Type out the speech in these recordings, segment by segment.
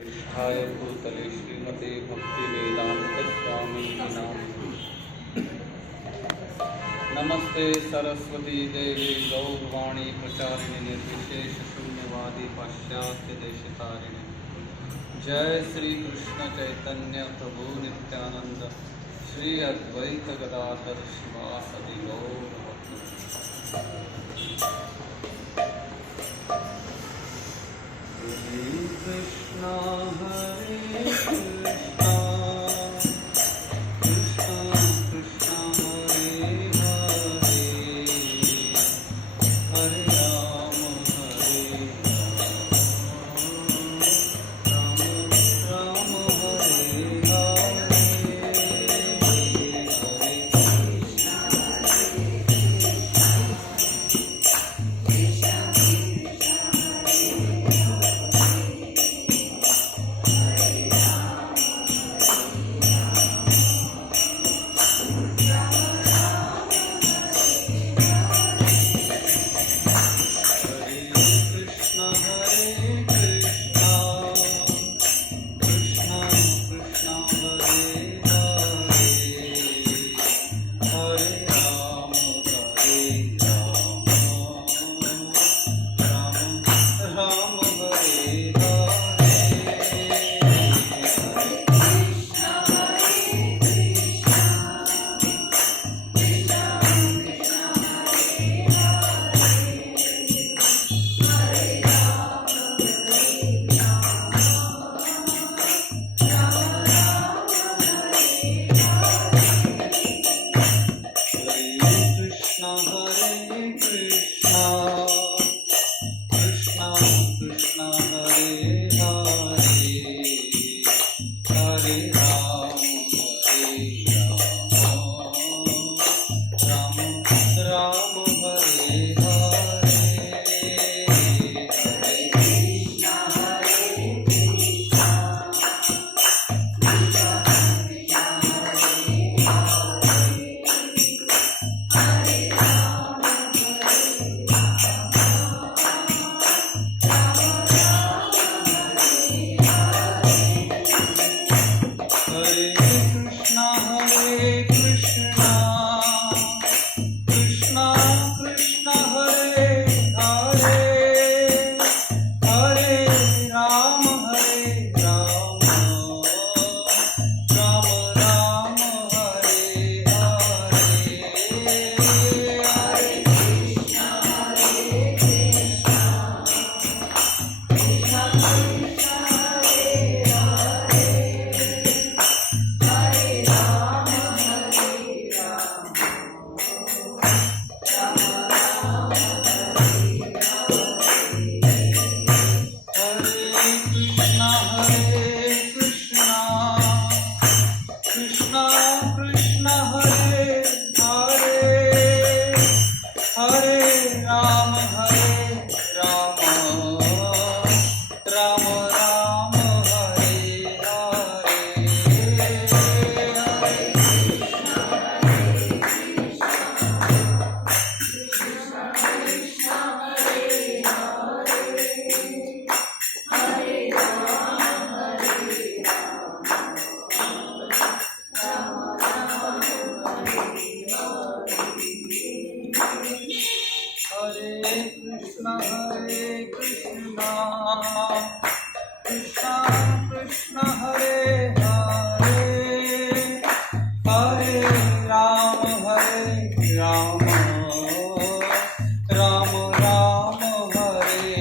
निष्ठाय भूतले श्रीमते भक्तिवेदान्तस्वामिनि नामिने। नमस्ते सरस्वती देवी गौरवाणी प्रचारिणे निर्विशेष शून्यवादी पाश्चात्य देशतारिणे। जय श्री कृष्ण चैतन्य प्रभु नित्यानंद श्री अद्वैत गदाधर शिवासदि गौर कृष्णा हरे कृष्णा कृष्णा कृष्णा हरे हरे हरे राम राम राम हरे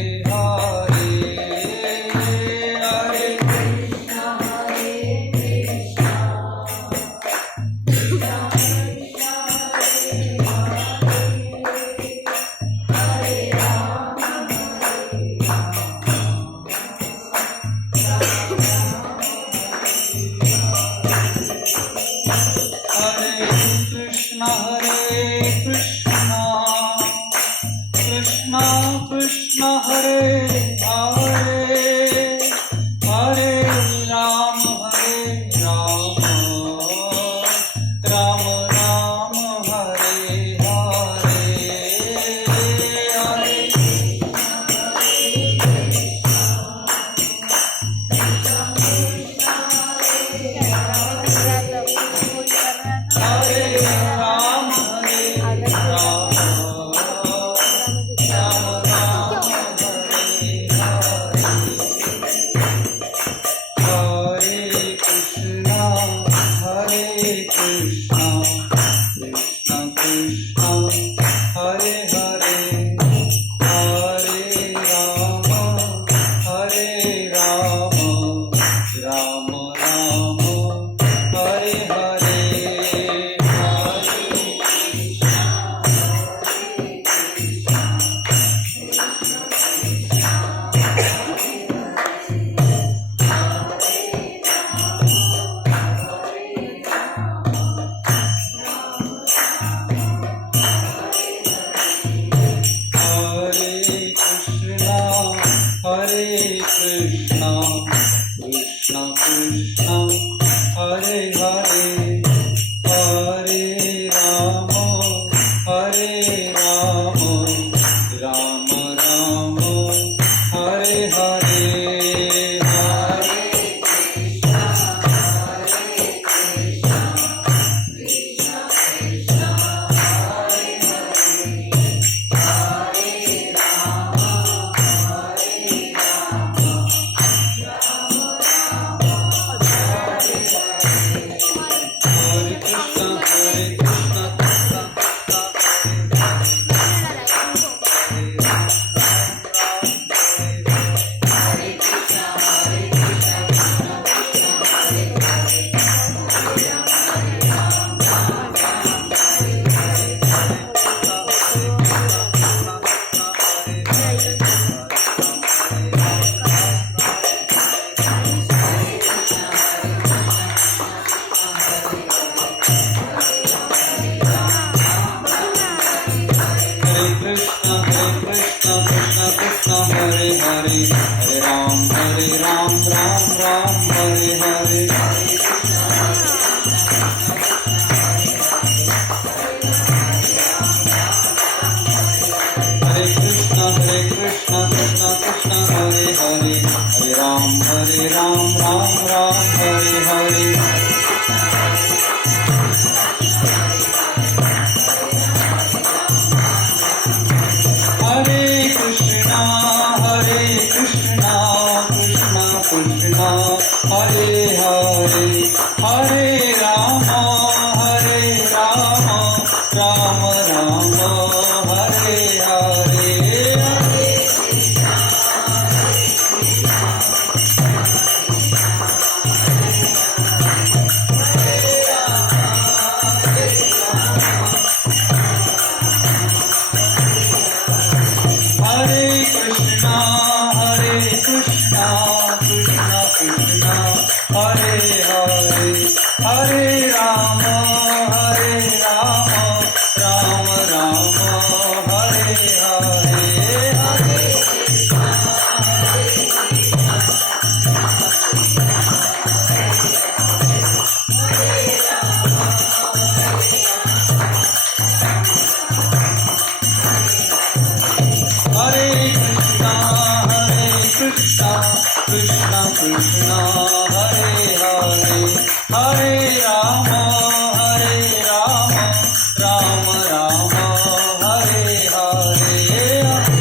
Krishna, Hare Hare, Hare Rama, Hare Rama, Rama Rama, Hare Hare, Hare Hare Krishna, Hare Krishna, Krishna, Krishna Krishna, Hare Hare, Hare Ram, Ram Ram, Hare Hare. Hare Krishna, Krishna Krishna, Hare Hare, Hare Ram, Ram Ram, Hare Hare. Hare Krishna, Krishna Krishna, Hare Hare, Hare Rama, Rama Rama, Hare Hare. Hare Krishna, Krishna Krishna, Hare Hare, Hare Rama, Rama Rama, Hare Hare.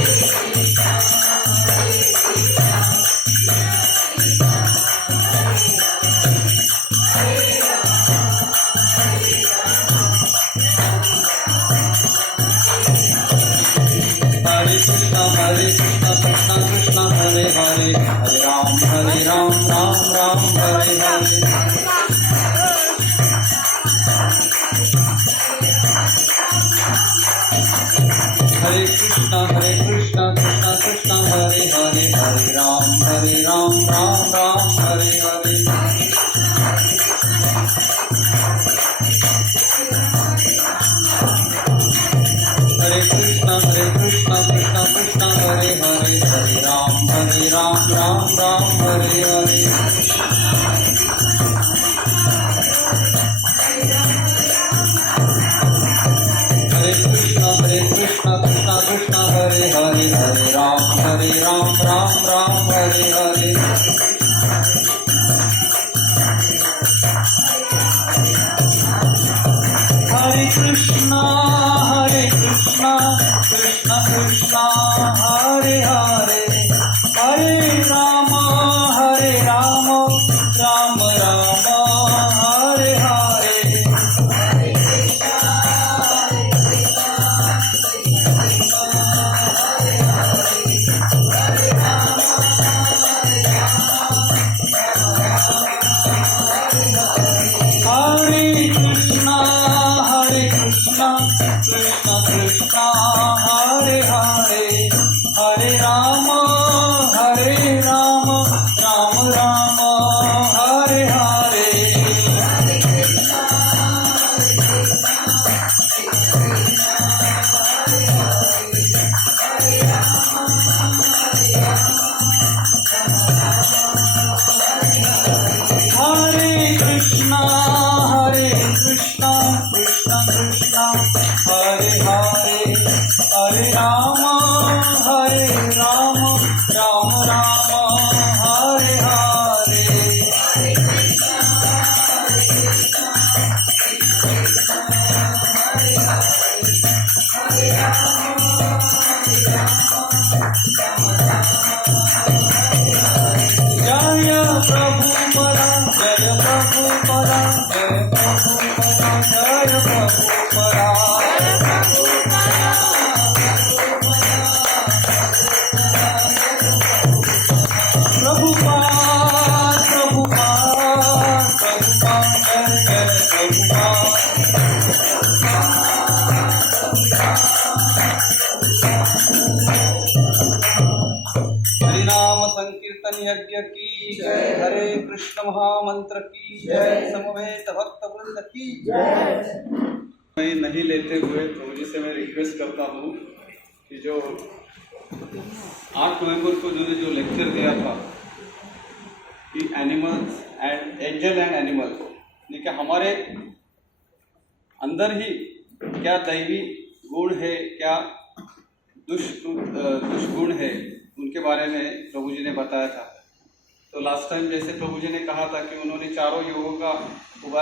Hare Krishna, Krishna Krishna, Hare Hare, Hare Rama, Rama Rama, Hare Hare. Hare Krishna, Krishna Krishna, Hare Hare, Hare Ram, Ram Hare Hare. Hare Krishna, Krishna Krishna, Hare Hare, Hare Ram, Ram Hare Hare. Hare Krishna, Krishna Krishna, Hare Hare, Hare Ram, Ram Hare Hare. Hare Krishna, Krishna Krishna, Hare Hare, Hare Ram, Ram Hare Hare. Hare Krishna महामंत्र की जय। समवेत भक्त वृंद की जय। मैं नहीं लेते हुए प्रभु जी से मैं रिक्वेस्ट करता हूँ कि जो 8 नवंबर को जो लेक्चर दिया था कि animals and angel and animal, यानी कि हमारे अंदर ही क्या दैवी गुण है, क्या दुष्गुण है, उनके बारे में प्रभु जी ने बताया था। तो लास्ट टाइम जैसे प्रभु जी ने कहा था कि उन्होंने चारों युगों का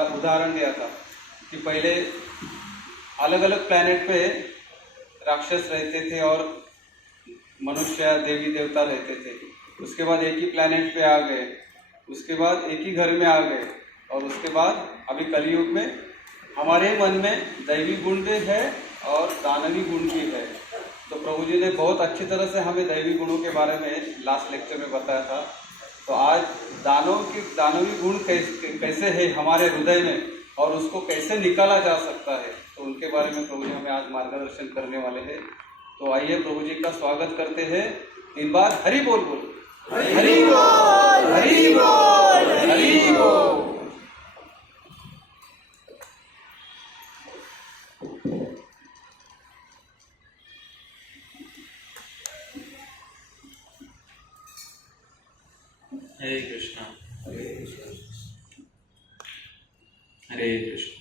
उदाहरण दिया था कि पहले अलग अलग प्लैनेट पे राक्षस रहते थे और मनुष्य देवी देवता रहते थे। उसके बाद एक ही प्लैनेट पे आ गए, उसके बाद एक ही घर में आ गए, और उसके बाद अभी कलयुग में हमारे मन में दैवी गुण भी है और दानवी गुण भी है। तो प्रभु जी ने बहुत अच्छी तरह से हमें दैवी गुणों के बारे में लास्ट लेक्चर में बताया था। तो आज दानवी गुण कैसे है हमारे हृदय में और उसको कैसे निकाला जा सकता है, तो उनके बारे में प्रभु जी हमें आज मार्गदर्शन करने वाले हैं। तो आइए प्रभु जी का स्वागत करते हैं। 3 बार हरि बोल बोल, हरि बोल, हरि बोल, हरि बोल। हरे कृष्णा हरे कृष्ण।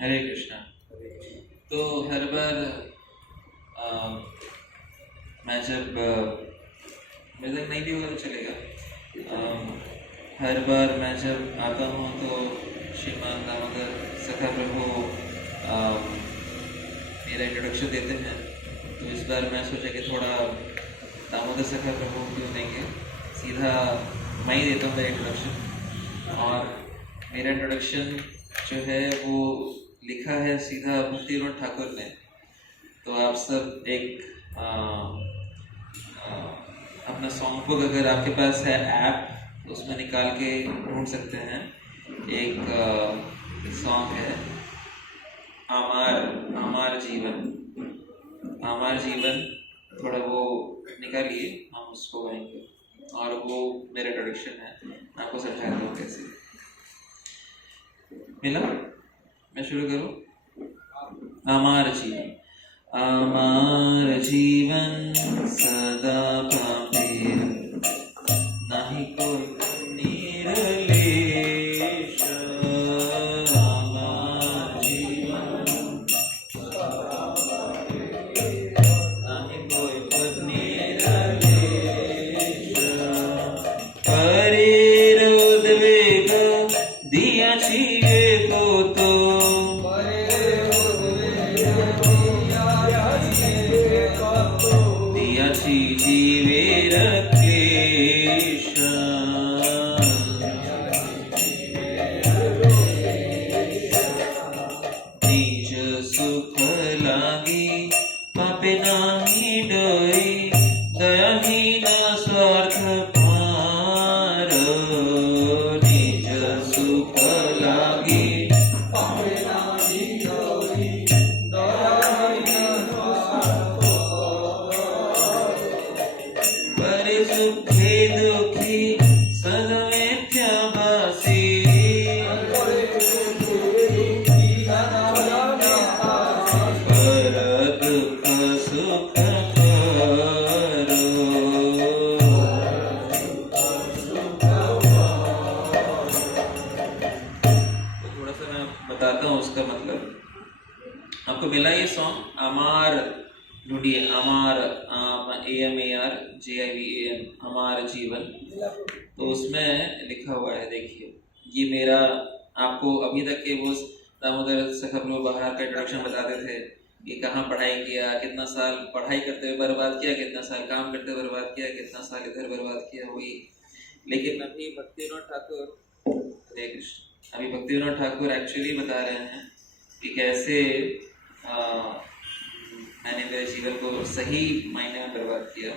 हरे कृष्णा। तो हर बार मैं जब म्यूजिक नहीं भी होगा तो चलेगा। हर बार मैं जब आता हूँ तो श्रीमान दामोदर सखा प्रभु मेरा इंट्रोडक्शन देते हैं। तो इस बार मैं सोचा कि थोड़ा दामोदर सखा प्रभु क्यों देंगे, सीधा मैं ही देता हूँ मेरा इंट्रोडक्शन। और मेरा इंट्रोडक्शन जो है वो लिखा है सीधा भक्ति विनोद ठाकुर ने। तो आप सब एक अपना सॉन्ग बुक अगर आपके पास है ऐप, उसमें निकाल के ढूंढ सकते हैं। एक सॉन्ग है आमार जीवन, थोड़ा वो निकालिए, हम उसको गाएंगे। और वो मेरा इंट्रोडक्शन है, आपको समझाता हूँ कैसे। मिला? मैं शुरू करूं? आमार जीवन सदा पापी, नहीं कोई निर्लेश। आमार जीवन नहीं कोई निर्लेश। परेर उद्वेग दिया छिए को तो जीवेर क्लेश। निज सुख लागी पापे नाही डरी, दयाहीन स्वार्थ पार। निज सुख लागी पापे नाही डरी, सुखे दुखी सदमेथ्याभासी। कर दुख सुख करो। तो थोड़ा सा मैं बताता हूँ उसका मतलब। आपको मिला ये सॉन्ग आमार, ढूंढिए आमार, AMARJIVAN, हमार जीवन। तो उसमें लिखा हुआ है, देखिए ये मेरा, आपको अभी तक के वो दामोदर सखा प्रभु बाहर का इंट्रोडक्शन बताते थे कि कहाँ पढ़ाई किया, कितना साल पढ़ाई करते हुए बर्बाद किया, कितना साल काम करते हुए बर्बाद किया, कितना साल इधर बर्बाद किया हुई। लेकिन अभी भक्ति विनोद ठाकुर, हरे कृष्ण, अभी भक्ति विनोद ठाकुर एक्चुअली बता रहे हैं कि कैसे जीवन को सही मायने में बर्बाद किया।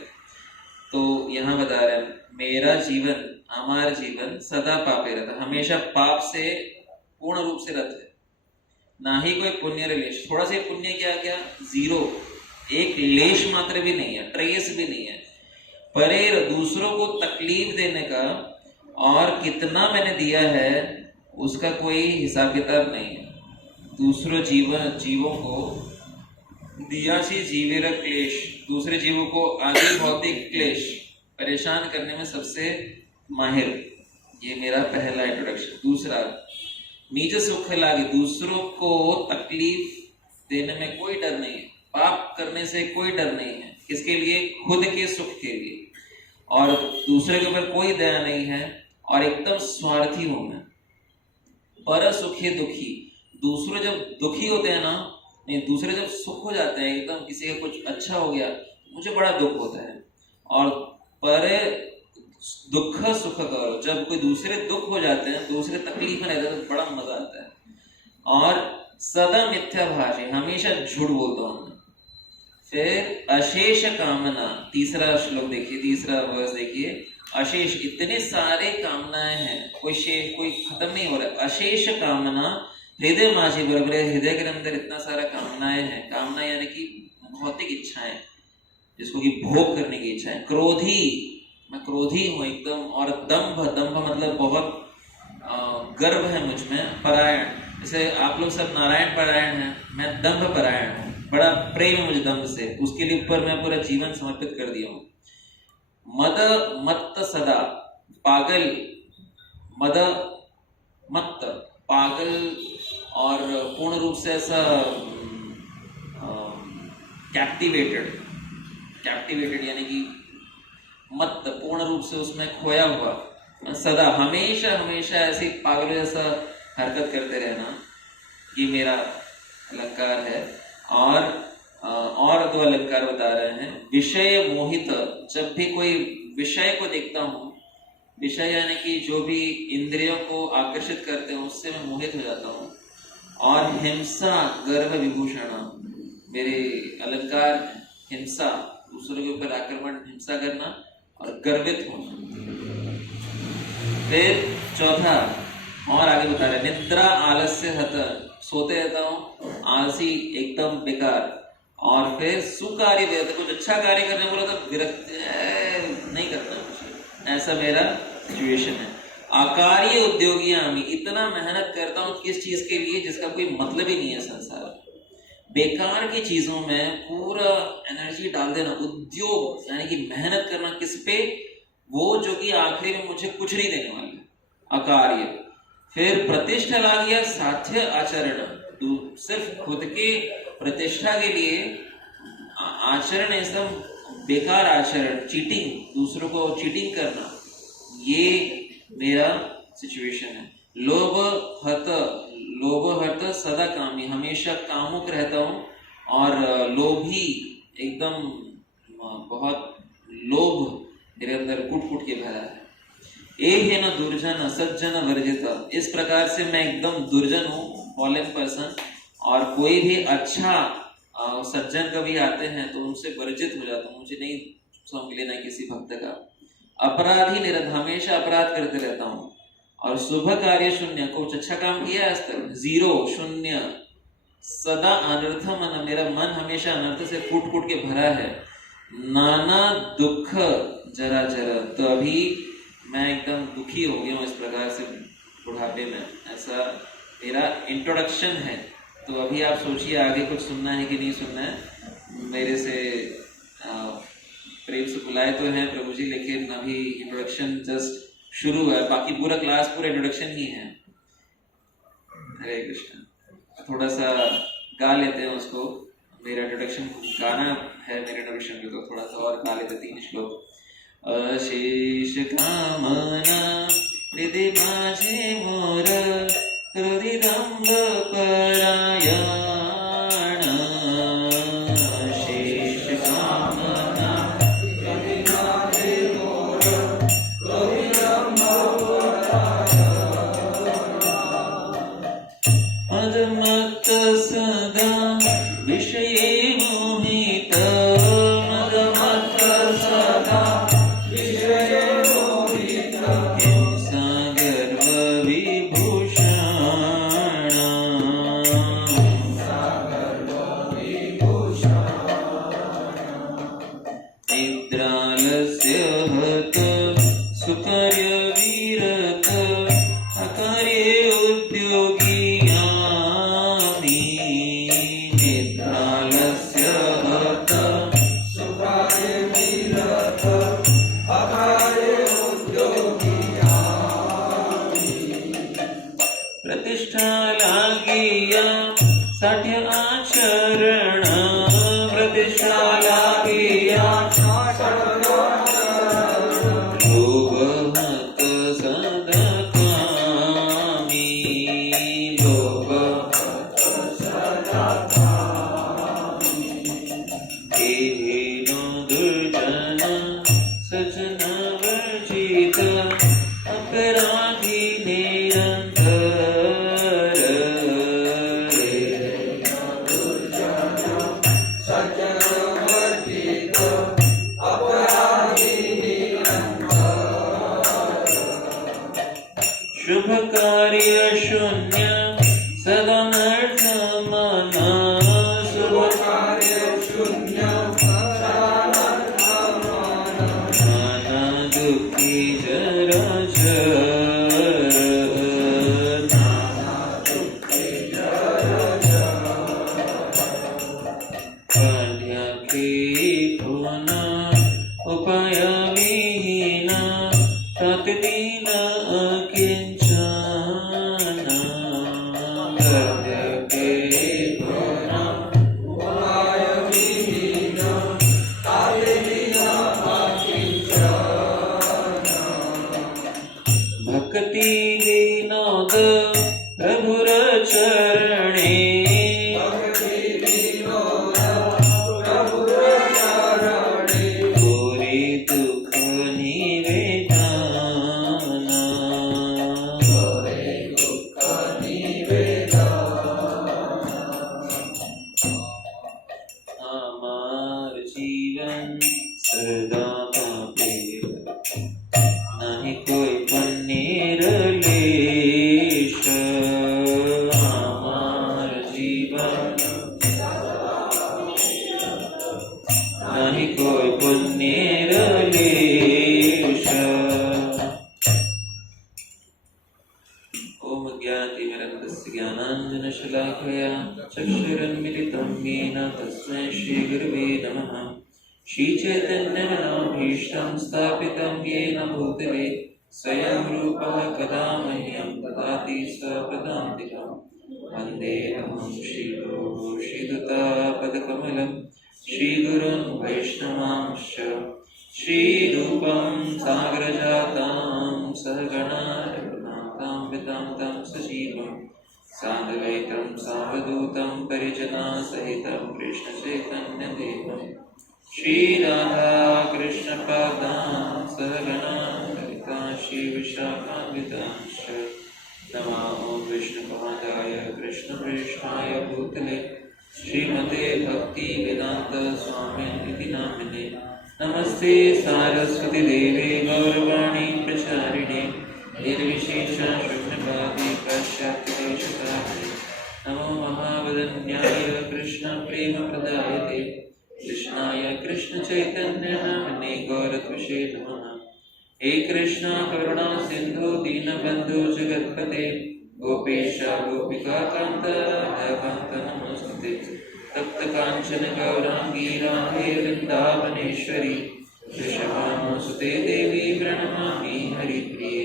तो यहाँ बता रहे हैं, मेरा जीवन, हमारा जीवन सदा पापे रहता, हमेशा पाप से पूर्ण रूप से रत है, ना ही कोई पुण्य रे लेश। थोड़ा सा पुण्य क्या क्या, जीरो, एक लेश मात्र भी नहीं है, ट्रेस भी नहीं है। पर दूसरों को तकलीफ देने का और कितना मैंने दिया है उसका कोई हिसाब किताब नहीं है। दूसरों जीवों को दिया सी जीवेर क्लेश, दूसरे जीवों को आदि भौतिक क्लेश परेशान करने में सबसे माहिर। ये मेरा पहला इंट्रोडक्शन। दूसरा, निज सुख लागे, दूसरों को तकलीफ देने में कोई डर नहीं है, पाप करने से कोई डर नहीं है। किसके लिए? खुद के सुख के लिए। और दूसरे के ऊपर कोई दया नहीं है और एकदम स्वार्थी हूं मैं। पर सुखी दुखी, दूसरे जब दुखी होते हैं ना, नहीं, दूसरे जब सुख हो जाते हैं, एकदम किसी का कुछ अच्छा हो गया, मुझे बड़ा दुख होता है। और पर दुख सुख करो, जब कोई दूसरे दुख हो जाते हैं, दूसरे तकलीफ में रहते हैं, तो बड़ा मजा आता है। और सदा मिथ्या भाषी, हमेशा झूठ बोलता हूं। फिर अशेष कामना, तीसरा श्लोक देखिए, तीसरा वर्स देखिए। अशेष, इतने सारे कामनाएं हैं, कोई शेष, कोई खत्म नहीं हो रहा है। अशेष कामना हृदय माझी बरबरे, हृदय के अंदर इतना सारा कामनाएं हैं। कामना यानी कि भौतिक इच्छाएं, जिसको कि भोग करने की इच्छा है। क्रोधी, मैं क्रोधी हूँ एकदम। और दंभ, दंभ मतलब बहुत गर्व है मुझ में। परायण, जैसे आप लोग सब नारायण परायण हैं, मैं दंभ परायण हूँ, बड़ा प्रेम है मुझे दंभ से, उसके लिए ऊपर मैं पूरा जीवन समर्पित कर दिया हूँ। मद मत्त सदा, पागल, मद मत्त, पागल और पूर्ण रूप से ऐसा कैप्टिवेटेड, कैप्टिवेटेड यानी कि मत, पूर्ण रूप से उसमें खोया हुआ, सदा हमेशा हमेशा ऐसी पागल जैसा हरकत करते रहना, ये मेरा अलंकार है। और दो अलंकार बता रहे हैं। विषय मोहित, जब भी कोई विषय को देखता हूँ, विषय यानी कि जो भी इंद्रियों को आकर्षित करते हैं, उससे मैं मोहित हो जाता हूँ। और हिंसा गर्व विभूषण, मेरे अलंकार हिंसा, दूसरों के ऊपर आक्रमण, हिंसा करना और गर्वित होना। फिर चौथा और आगे बता रहे, निद्रा आलस्य हत, सोते रहता हूँ, आलसी, एकदम बेकार। और फिर सुकार्य व्यर्थ, कुछ अच्छा कार्य करने बोला तो विरक्त, नहीं करता मुझे, ऐसा मेरा सिचुएशन है। आकार्य उद्योगी आमी, इतना मेहनत करता हूँ किस चीज के लिए जिसका कोई मतलब ही नहीं है संसार में। बेकार की चीजों में पूरा एनर्जी डाल देना, उद्योग यानी कि मेहनत करना किस पे, वो जो कि आखिरी में मुझे कुछ नहीं देने वाली, अकार्य। फिर प्रतिष्ठा ला गया साध्य आचरण, सिर्फ खुद के प्रतिष्ठा के लिए आचरण, एकदम बेकार आचरण, चीटिंग, दूसरों को चीटिंग करना, ये मेरा सिचुएशन है। लोभ हत सदा कामी, हमेशा कामुक रहता हूँ और लोभी, एकदम बहुत लोभ मेरे अंदर कुट के भरा है। ए न दुर्जन सज्जन वर्जित, इस प्रकार से मैं एकदम दुर्जन हूँ, फॉलन पर्सन। और कोई भी अच्छा सज्जन कभी आते हैं तो उनसे वर्जित हो जाता हूँ, मुझे नहीं समझ लेना किसी भक्त का। अपराधी निरंतर, हमेशा अपराध करते रहता हूँ। और शुभ कार्य शून्य, कुछ अच्छा काम किया आज तक, जीरो, शून्य। सदा अनर्थ मन, मेरा मन हमेशा अनर्थ से कूट के भरा है। नाना दुख जरा जरा, तो अभी मैं एकदम दुखी हो गया हूँ इस प्रकार से बुढ़ापे में, ऐसा मेरा इंट्रोडक्शन है। तो अभी आप सोचिए आगे कुछ सुनना है कि नहीं सुनना है। मेरे से प्रेम से बुलाए तो हैं प्रभु जी, लेकिन अभी इंट्रोडक्शन जस्ट शुरू है, बाकी पूरा क्लास पूरा इंट्रोडक्शन ही है। हरे कृष्ण। थोड़ा सा गा लेते हैं उसको, मेरा इंट्रोडक्शन गाना है मेरे इंट्रोडक्शन में, तो थोड़ा सा और गा लेते 3 श्लोक। अशेष कामना हृदय माझे मोर, हृदयंब परायण। अशेष कामना हृदय माझे मोर, हृदयंब परायण। मद मत्त सदा विषये मोहित, निद्रालस्य हत सुखाय विरत अखाय उद्योगी प्रतिष्ठा लागिया साठ्य आचरण प्रतिष्ठा लागिया लोभ मत सदा कामी लोभ एहेनो दुर्जन सजन वर्जित अपराधी निरंतर शुभ कार्य शून्य सदनर्थ मना शुभ कार्य शून्य नाना दुखी जरा पांड्या के पुना उपाय विहीना तत्दीन अकिंचना पांड्या के पुना उपाय विहीना तत्दीन अकिंचना भक्ति विनोद प्रभुर चरणे भक्ति विनोद प्रभुर चरणे गोरी दुख निवेदना हरे दुख निवेदना हमार जीवन सदा पापे नहीं कोई पुण्य लेश हमार जीवन नहीं कोई पुण्य लेश ओम ज्ञातिमिरन्दस्य ज्ञानाञ्जनशलाकया चक्षुरुन्मिलितं येन तस्मै श्रीगुरवे नमः श्रीचैतन्यमनोभीष्टं स्थापितं येन भूतले स्वयं रूपः कदा मह्यं ददाति स्वपदान्तिकं वन्देऽहं श्रीगुरो श्रीदुतापदकमलं श्रीगुरुन् वैष्णवांश्च श्रीरूपं सागरजातां सहगणा रघुनाथां वितां तं सजीवं साद्वैतं सावधूतं परिजनासहितं कृष्णचैतन्यदेवं श्रीराधा कृष्णपादां सहगणा ललिता श्रीविशाखान्वितांश्च नमो ॐ विष्णुपादाय कृष्णप्रेष्ठाय भूतले श्रीमते भक्तिवेदान्त स्वामिनिति नामिने नमस्ते सारस्वती देवे गौरवाणी प्रचारिणे निर्विशेष शून्यवादी पाश्चात्यदेशतारिणे नमो महावदन्याय कृष्ण प्रेम प्रदायते कृष्णाय कृष्ण चैतन्य नामिने गौरत्विषे नमः हे कृष्ण करुणा सिंधु दीनबंधु जगत्पते गोपेश गोपिका कांत राधाकांत नमोस्तुते तप्त कांचन गौरांगी राधे वृंदावनेश्वरी वृषभानुसुते देवी प्रणमामि हरिप्रिये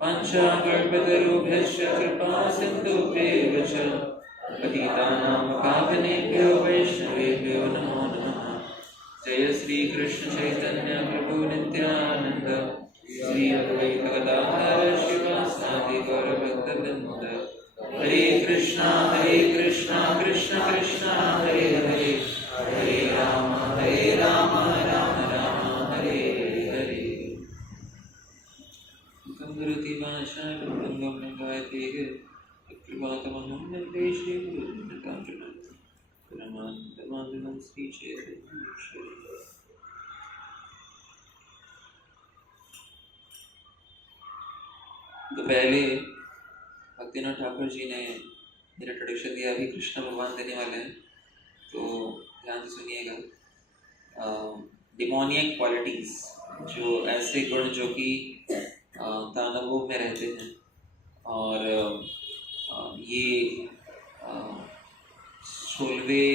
पंचाकल्पतरुभ्यश्च कृपा सिन्धुभ्येव च पतितानां पावनेभ्यो वैष्णवेभ्यो नमो नमः जय श्री कृष्ण चैतन्य प्रभु नित्यानंद श्री अद्वैत गदाधर शिवासादि गौरभक्तवृंद हरे कृष्णा कृष्ण कृष्ण हरे हरे हरे राम राम राम हरे हरे संगरुति भाषा लोकं गायते कृपातमहं वन्दे श्री गुरुनाथं परमानन्दमाधवं श्री चैतन्येश्वरी। तो पहले भक्तिनाथ ठाकुर जी ने मेरा इंट्रोडक्शन दिया, अभी कृष्ण भगवान देने वाले हैं, तो ध्यान से सुनिएगा। डिमोनियक क्वालिटीज, जो ऐसे गुण जो कि दानवों में रहते हैं, और ये 16वें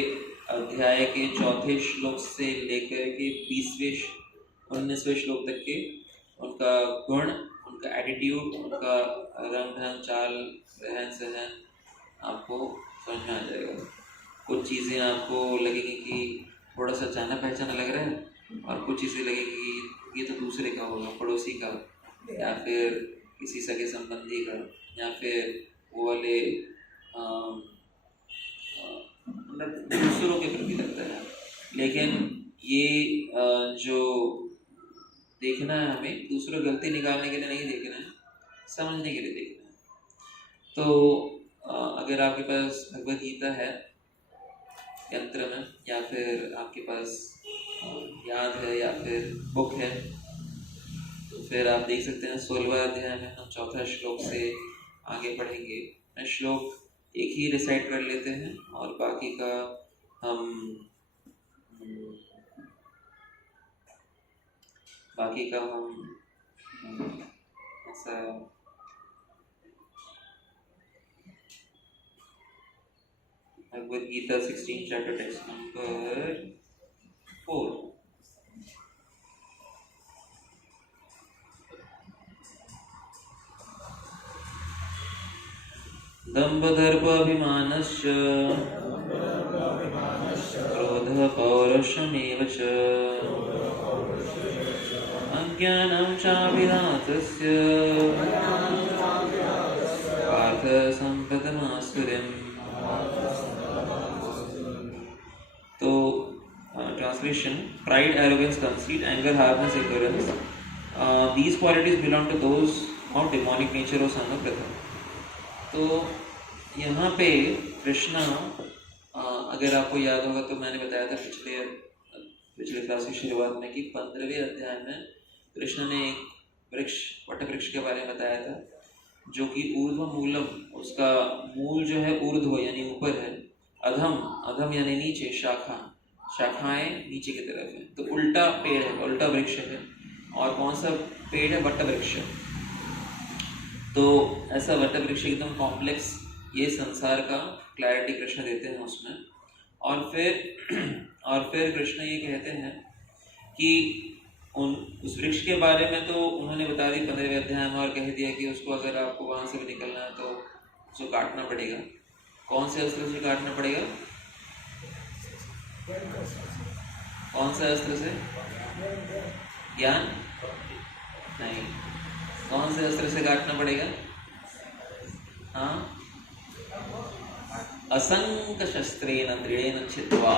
अध्याय के चौथे श्लोक से लेकर के 19वें श्लोक तक के उनका गुण, उनका एटीट्यूड, उनका रंग ढंग, चाल, रहन सहन आपको समझ में आ जाएगा। कुछ चीज़ें आपको लगेगी कि थोड़ा सा जाना पहचाना लग रहा है, और कुछ चीज़ें लगेगी कि ये तो दूसरे का होगा, पड़ोसी का, या फिर किसी सगे संबंधी का, या फिर वो वाले मतलब दूसरों के प्रति लगता है। लेकिन ये जो देखना है हमें, दूसरों गलती निकालने के लिए नहीं देखना है, समझने के लिए देखना है। तो अगर आपके पास भगवद गीता है यंत्र में, या फिर आपके पास याद है, या फिर बुक है, तो फिर आप देख सकते हैं 16वां अध्याय में हम चौथा श्लोक से आगे पढ़ेंगे। मैं श्लोक एक ही रिसाइट कर लेते हैं और बाकी का हम ऐसा Bhagavad Gita 16 chapter text number 4। दम्भदर्पाभिमानश्च क्रोधः पौरुषमेव च अज्ञानं चाभिधातस्य पार्थ सम्पदमासुरीम्। तो translation, pride, arrogance, conceit, anger, hardness, ignorance, these qualities belong to those of demonic nature or son of Pratha। तो यहाँ पे कृष्णा, अगर आपको याद होगा तो मैंने बताया था पिछले क्लास की शुरुआत में कि 15वें अध्याय में कृष्ण ने एक वृक्ष, वट वृक्ष के बारे में बताया था, जो कि ऊर्ध्व मूलम, उसका मूल जो है ऊर्ध्व यानी ऊपर है, अधम, अधम यानी नीचे, शाखाएं नीचे की तरफ है। तो उल्टा पेड़ है, उल्टा वृक्ष है। और कौन सा पेड़ है? वट वृक्ष। तो ऐसा वट वृक्ष एकदम कॉम्प्लेक्स, ये संसार का क्लैरिटी कृष्ण देते हैं उसमें। और फिर कृष्ण ये कहते हैं कि उस वृक्ष के बारे में तो उन्होंने बता दी 15वें अध्याय में, और कह दिया कि उसको अगर आपको वहाँ से भी निकलना है तो उसको काटना पड़ेगा। कौन से अस्त्र से काटना पड़ेगा? कौन से अस्त्र से? ज्ञान नहीं, कौन से अस्त्र से काटना पड़ेगा? हाँ, असंग शस्त्रेण दृढ़ेन छित्त्वा।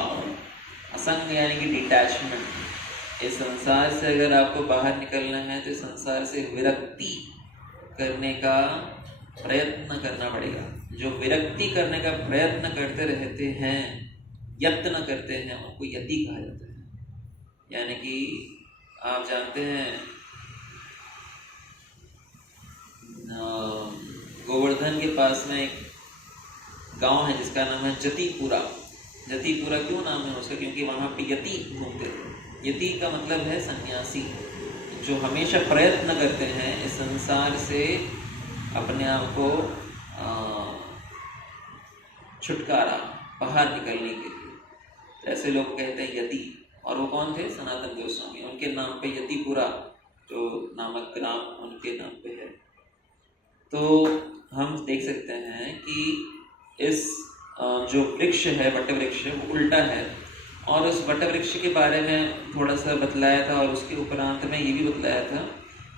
असंग यानी कि डिटैचमेंट। इस संसार से अगर आपको बाहर निकलना है तो संसार से विरक्ति करने का प्रयत्न करना पड़ेगा। जो विरक्ति करने का प्रयत्न करते रहते हैं, यत्न करते हैं, उनको यति कहा जाता है। यानी कि आप जानते हैं गोवर्धन के पास में एक गांव है जिसका नाम है जतिपुरा। जतिपुरा क्यों नाम है उसका? क्योंकि वहाँ पे यति घूमते थे। यति का मतलब है सन्यासी, जो हमेशा प्रयत्न करते हैं इस संसार से अपने आप को छुटकारा, बाहर निकलने के लिए। ऐसे लोग कहते हैं यति। और वो कौन थे? सनातन गोस्वामी। उनके नाम पे यतिपुरा जो नामक ग्राम उनके नाम पे है। तो हम देख सकते हैं कि इस जो वृक्ष है, वट वृक्ष, वो उल्टा है। और उस वट वृक्ष के बारे में थोड़ा सा बतलाया था, और उसके उपरांत में ये भी बतलाया था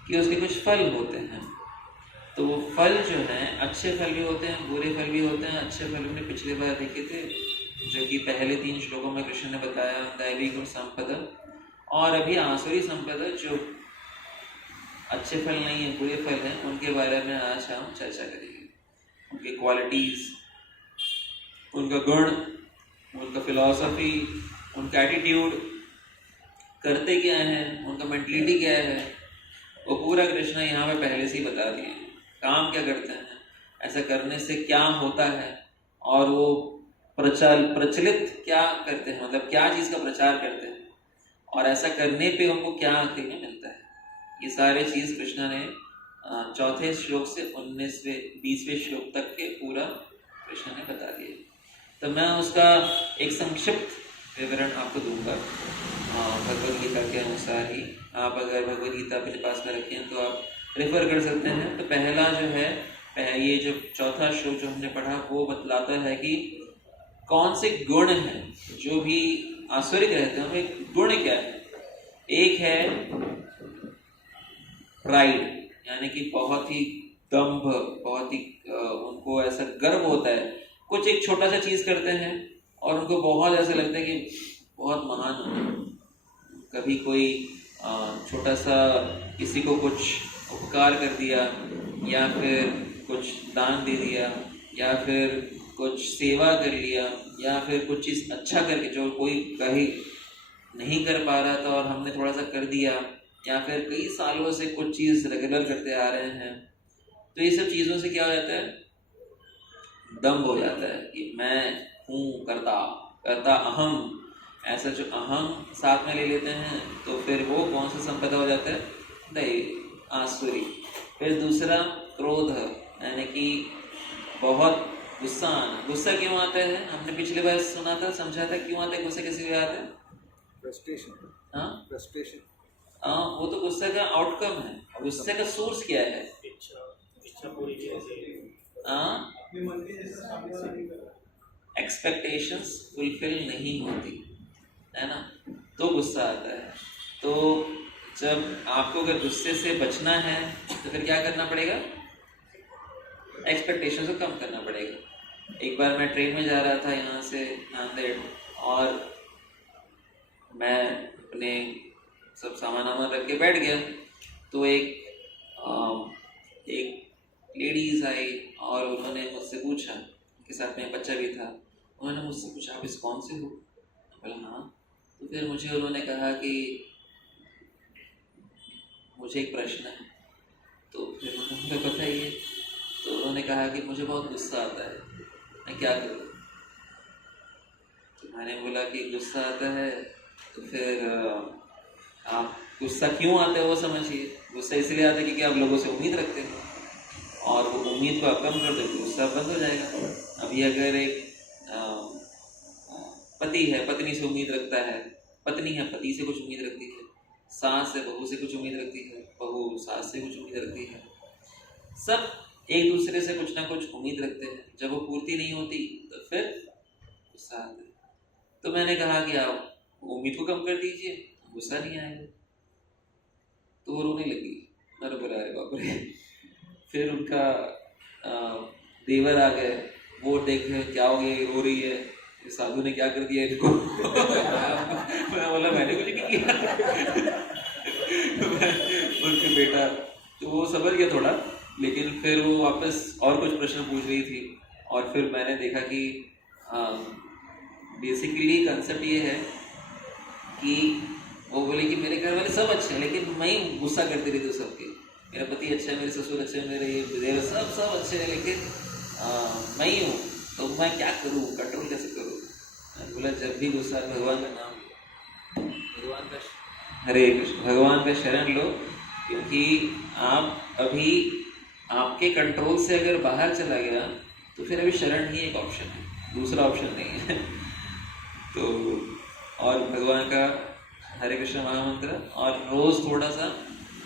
कि उसके कुछ फल होते हैं। तो वो फल जो हैं, अच्छे फल भी होते हैं, बुरे फल भी होते हैं। अच्छे फल हमने पिछले बार देखे थे, जो कि पहले 3 श्लोकों में कृष्ण ने बताया, दैवी गुण संपदा। और अभी आसुरी संपदा, जो अच्छे फल नहीं है, बुरे फल हैं, उनके बारे में आज हम चर्चा करेंगे। उनकी क्वालिटीज, उनका गुण, उनका फिलॉसफी, उनका एटीट्यूड, करते क्या हैं, उनका मेंटलिटी क्या है, वो पूरा कृष्ण यहाँ पे पहले से ही बता दिए। काम क्या करते हैं, ऐसा करने से क्या होता है, और वो प्रचलित क्या करते हैं, मतलब क्या चीज़ का प्रचार करते हैं, और ऐसा करने पे उनको क्या आखिर में मिलता है। ये सारे चीज़ कृष्ण ने चौथे श्लोक से 20वें श्लोक तक के पूरा कृष्ण ने बता दिए। तो मैं उसका एक संक्षिप्त विवरण आपको दूंगा भगवद गीता के अनुसार ही। आप अगर भगवद गीता अपने पास में रखें तो आप रेफर कर सकते हैं। तो पहला जो है, ये जो चौथा श्लोक जो हमने पढ़ा वो बतलाता है कि कौन से गुण हैं जो भी आसुरिक रहते हैं, उनमें गुण क्या है। एक है प्राइड, यानी कि बहुत ही दंभ, बहुत ही उनको ऐसा गर्व होता है, कुछ एक छोटा सा चीज करते हैं और उनको बहुत ऐसा लगता है कि बहुत महान। कभी कोई छोटा सा किसी को कुछ उपकार कर दिया, या फिर कुछ दान दे दिया, या फिर कुछ सेवा कर लिया, या फिर कुछ चीज़ अच्छा करके जो कोई कहीं नहीं कर पा रहा था और हमने थोड़ा सा कर दिया, या फिर कई सालों से कुछ चीज़ रेगुलर करते आ रहे हैं। तो ये सब चीज़ों से क्या हो जाता है, दम्भ हो जाता है कि मैं हूँ करता अहम। ऐसा जो अहम साथ में ले लेते हैं तो फिर वो कौन सा संपदा हो जाता है, दैव आसुरी। फिर दूसरा क्रोध, यानी कि बहुत गुस्सा आना। गुस्सा क्यों आता है, हमने पिछले बार सुना था, समझा था क्यों आता है गुस्सा, कैसे हुआ आता है, फ्रस्ट्रेशन। हाँ फ्रस्ट्रेशन, हाँ, वो तो गुस्से का आउटकम है। गुस्से का सोर्स क्या है, इच्छा पूरी एक्सपेक्टेशंस फुलफिल नहीं होती है ना, तो गुस्सा आता है। तो जब आपको अगर गुस्से से बचना है तो फिर क्या करना पड़ेगा, एक्सपेक्टेशंस को कम करना पड़ेगा। एक बार मैं ट्रेन में जा रहा था यहाँ से नांदेड़, और मैं अपने सब सामान वामान रख के बैठ गया। तो एक लेडीज आई और उन्होंने मुझसे पूछा, उनके साथ में बच्चा भी था, उन्होंने मुझसे पूछा आप इस कौन से हो, बोला हाँ। तो फिर मुझे उन्होंने कहा कि मुझे एक प्रश्न है। तो फिर मुझे बताइए। तो उन्होंने कहा कि मुझे बहुत गुस्सा आता है, मैं क्या करूँ। तो मैंने बोला कि गुस्सा आता है तो फिर आप गुस्सा क्यों आता है वो समझिए। गुस्सा इसलिए आता है क्योंकि आप लोगों से उम्मीद रखते हैं, और वो उम्मीद को आप कम कर दो तो गुस्सा बंद हो जाएगा। अभी अगर एक पति है, पत्नी से उम्मीद रखता है, पत्नी है पति से कुछ उम्मीद रखती है, सास है बहू से कुछ उम्मीद रखती है, बहू सास से कुछ उम्मीद रखती है, सब एक दूसरे से कुछ ना कुछ उम्मीद रखते हैं। जब वो पूर्ति नहीं होती तो फिर गुस्सा आता है। तो मैंने कहा कि आप उम्मीद को कम कर दीजिए, गुस्सा नहीं आएगा। तो वो रोने लगी। मैंने बोला अरे बाप रे। फिर उनका देवर आ गए, वो देखे क्या हो गया, रो रही है, साधु ने क्या कर दिया इनको। मैं बोला मैंने कुछ नहीं किया। उनके बेटा तो वो समझ गया थोड़ा, लेकिन फिर वो वापस और कुछ प्रश्न पूछ रही थी। और फिर मैंने देखा कि बेसिकली कंसेप्ट ये है कि वो बोले कि मेरे घर वाले सब अच्छे हैं, लेकिन मैं ही गुस्सा करती रही थी सबके। मेरा पति अच्छा है, मेरे ससुर अच्छे हैं, मेरे देवर सब अच्छे हैं, लेकिन मैं ही हूँ, तो मैं क्या करूँ, कंट्रोल कैसे करूँ। मैंने बोला जब भी गुस्सा, भगवान का नाम लो, भगवान का हरे कृष्ण, भगवान का शरण लो, क्योंकि आप अभी आपके कंट्रोल से अगर बाहर चला गया तो फिर अभी शरण ही एक ऑप्शन है, दूसरा ऑप्शन नहीं है। तो और भगवान का हरे कृष्ण महामंत्र, और रोज़ थोड़ा सा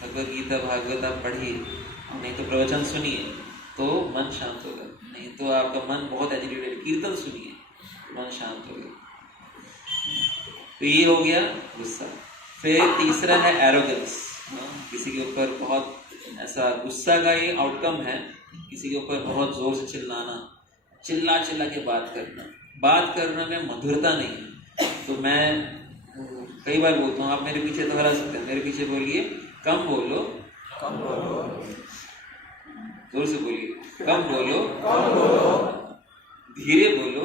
भगवद गीता भागवत आप पढ़िए, नहीं तो प्रवचन सुनिए तो मन शांत होगा, नहीं तो आपका मन बहुत एजिटेटेड। कीर्तन सुनिए, मन शांत होगा। तो ये हो गया गुस्सा। फिर तीसरा है एरोगेंस। किसी के ऊपर बहुत ऐसा, गुस्सा का ये आउटकम है, किसी के ऊपर बहुत जोर से चिल्लाना, चिल्ला के बात करना में मधुरता नहीं है। तो मैं कई बार बोलता हूँ, आप मेरे पीछे दोहरा सकते हैं, मेरे पीछे बोलिए, कम बोलो, जोर से बोलिए, कम बोलो, धीरे बोलो,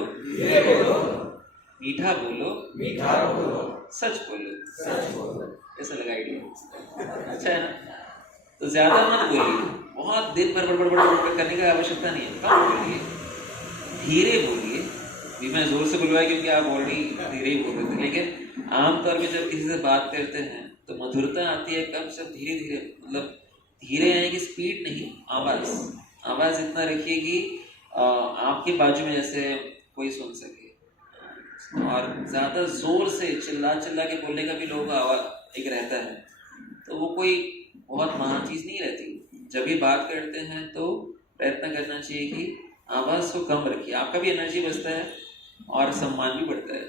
मीठा बोलो, सच बोलो। ऐसा लगा आइडिया, अच्छा है ना। तो ज्यादा मत बोलिए, बहुत दिन भर बड़बड़ करने की आवश्यकता नहीं है, कम बोलिए, धीरे बोलिए। भी मैं जोर से बुलवाया क्योंकि आप ऑलरेडी धीरे ही बोल रहे थे, लेकिन आमतौर पे जब किसी से बात करते हैं तो मधुरता आती है कब, सब धीरे धीरे, मतलब धीरे यानी कि स्पीड नहीं, आवाज इतना रखिए कि आपके बाजू में जैसे कोई सुन सके। और ज़्यादा ज़ोर से चिल्ला चिल्ला के बोलने का भी लोगों का आवाज़ एक रहता है, तो वो कोई बहुत महान चीज़ नहीं रहती। जब भी बात करते हैं तो प्रयत्न करना चाहिए कि आवाज़ को कम रखिए, आपका भी एनर्जी बचता है और सम्मान भी बढ़ता है।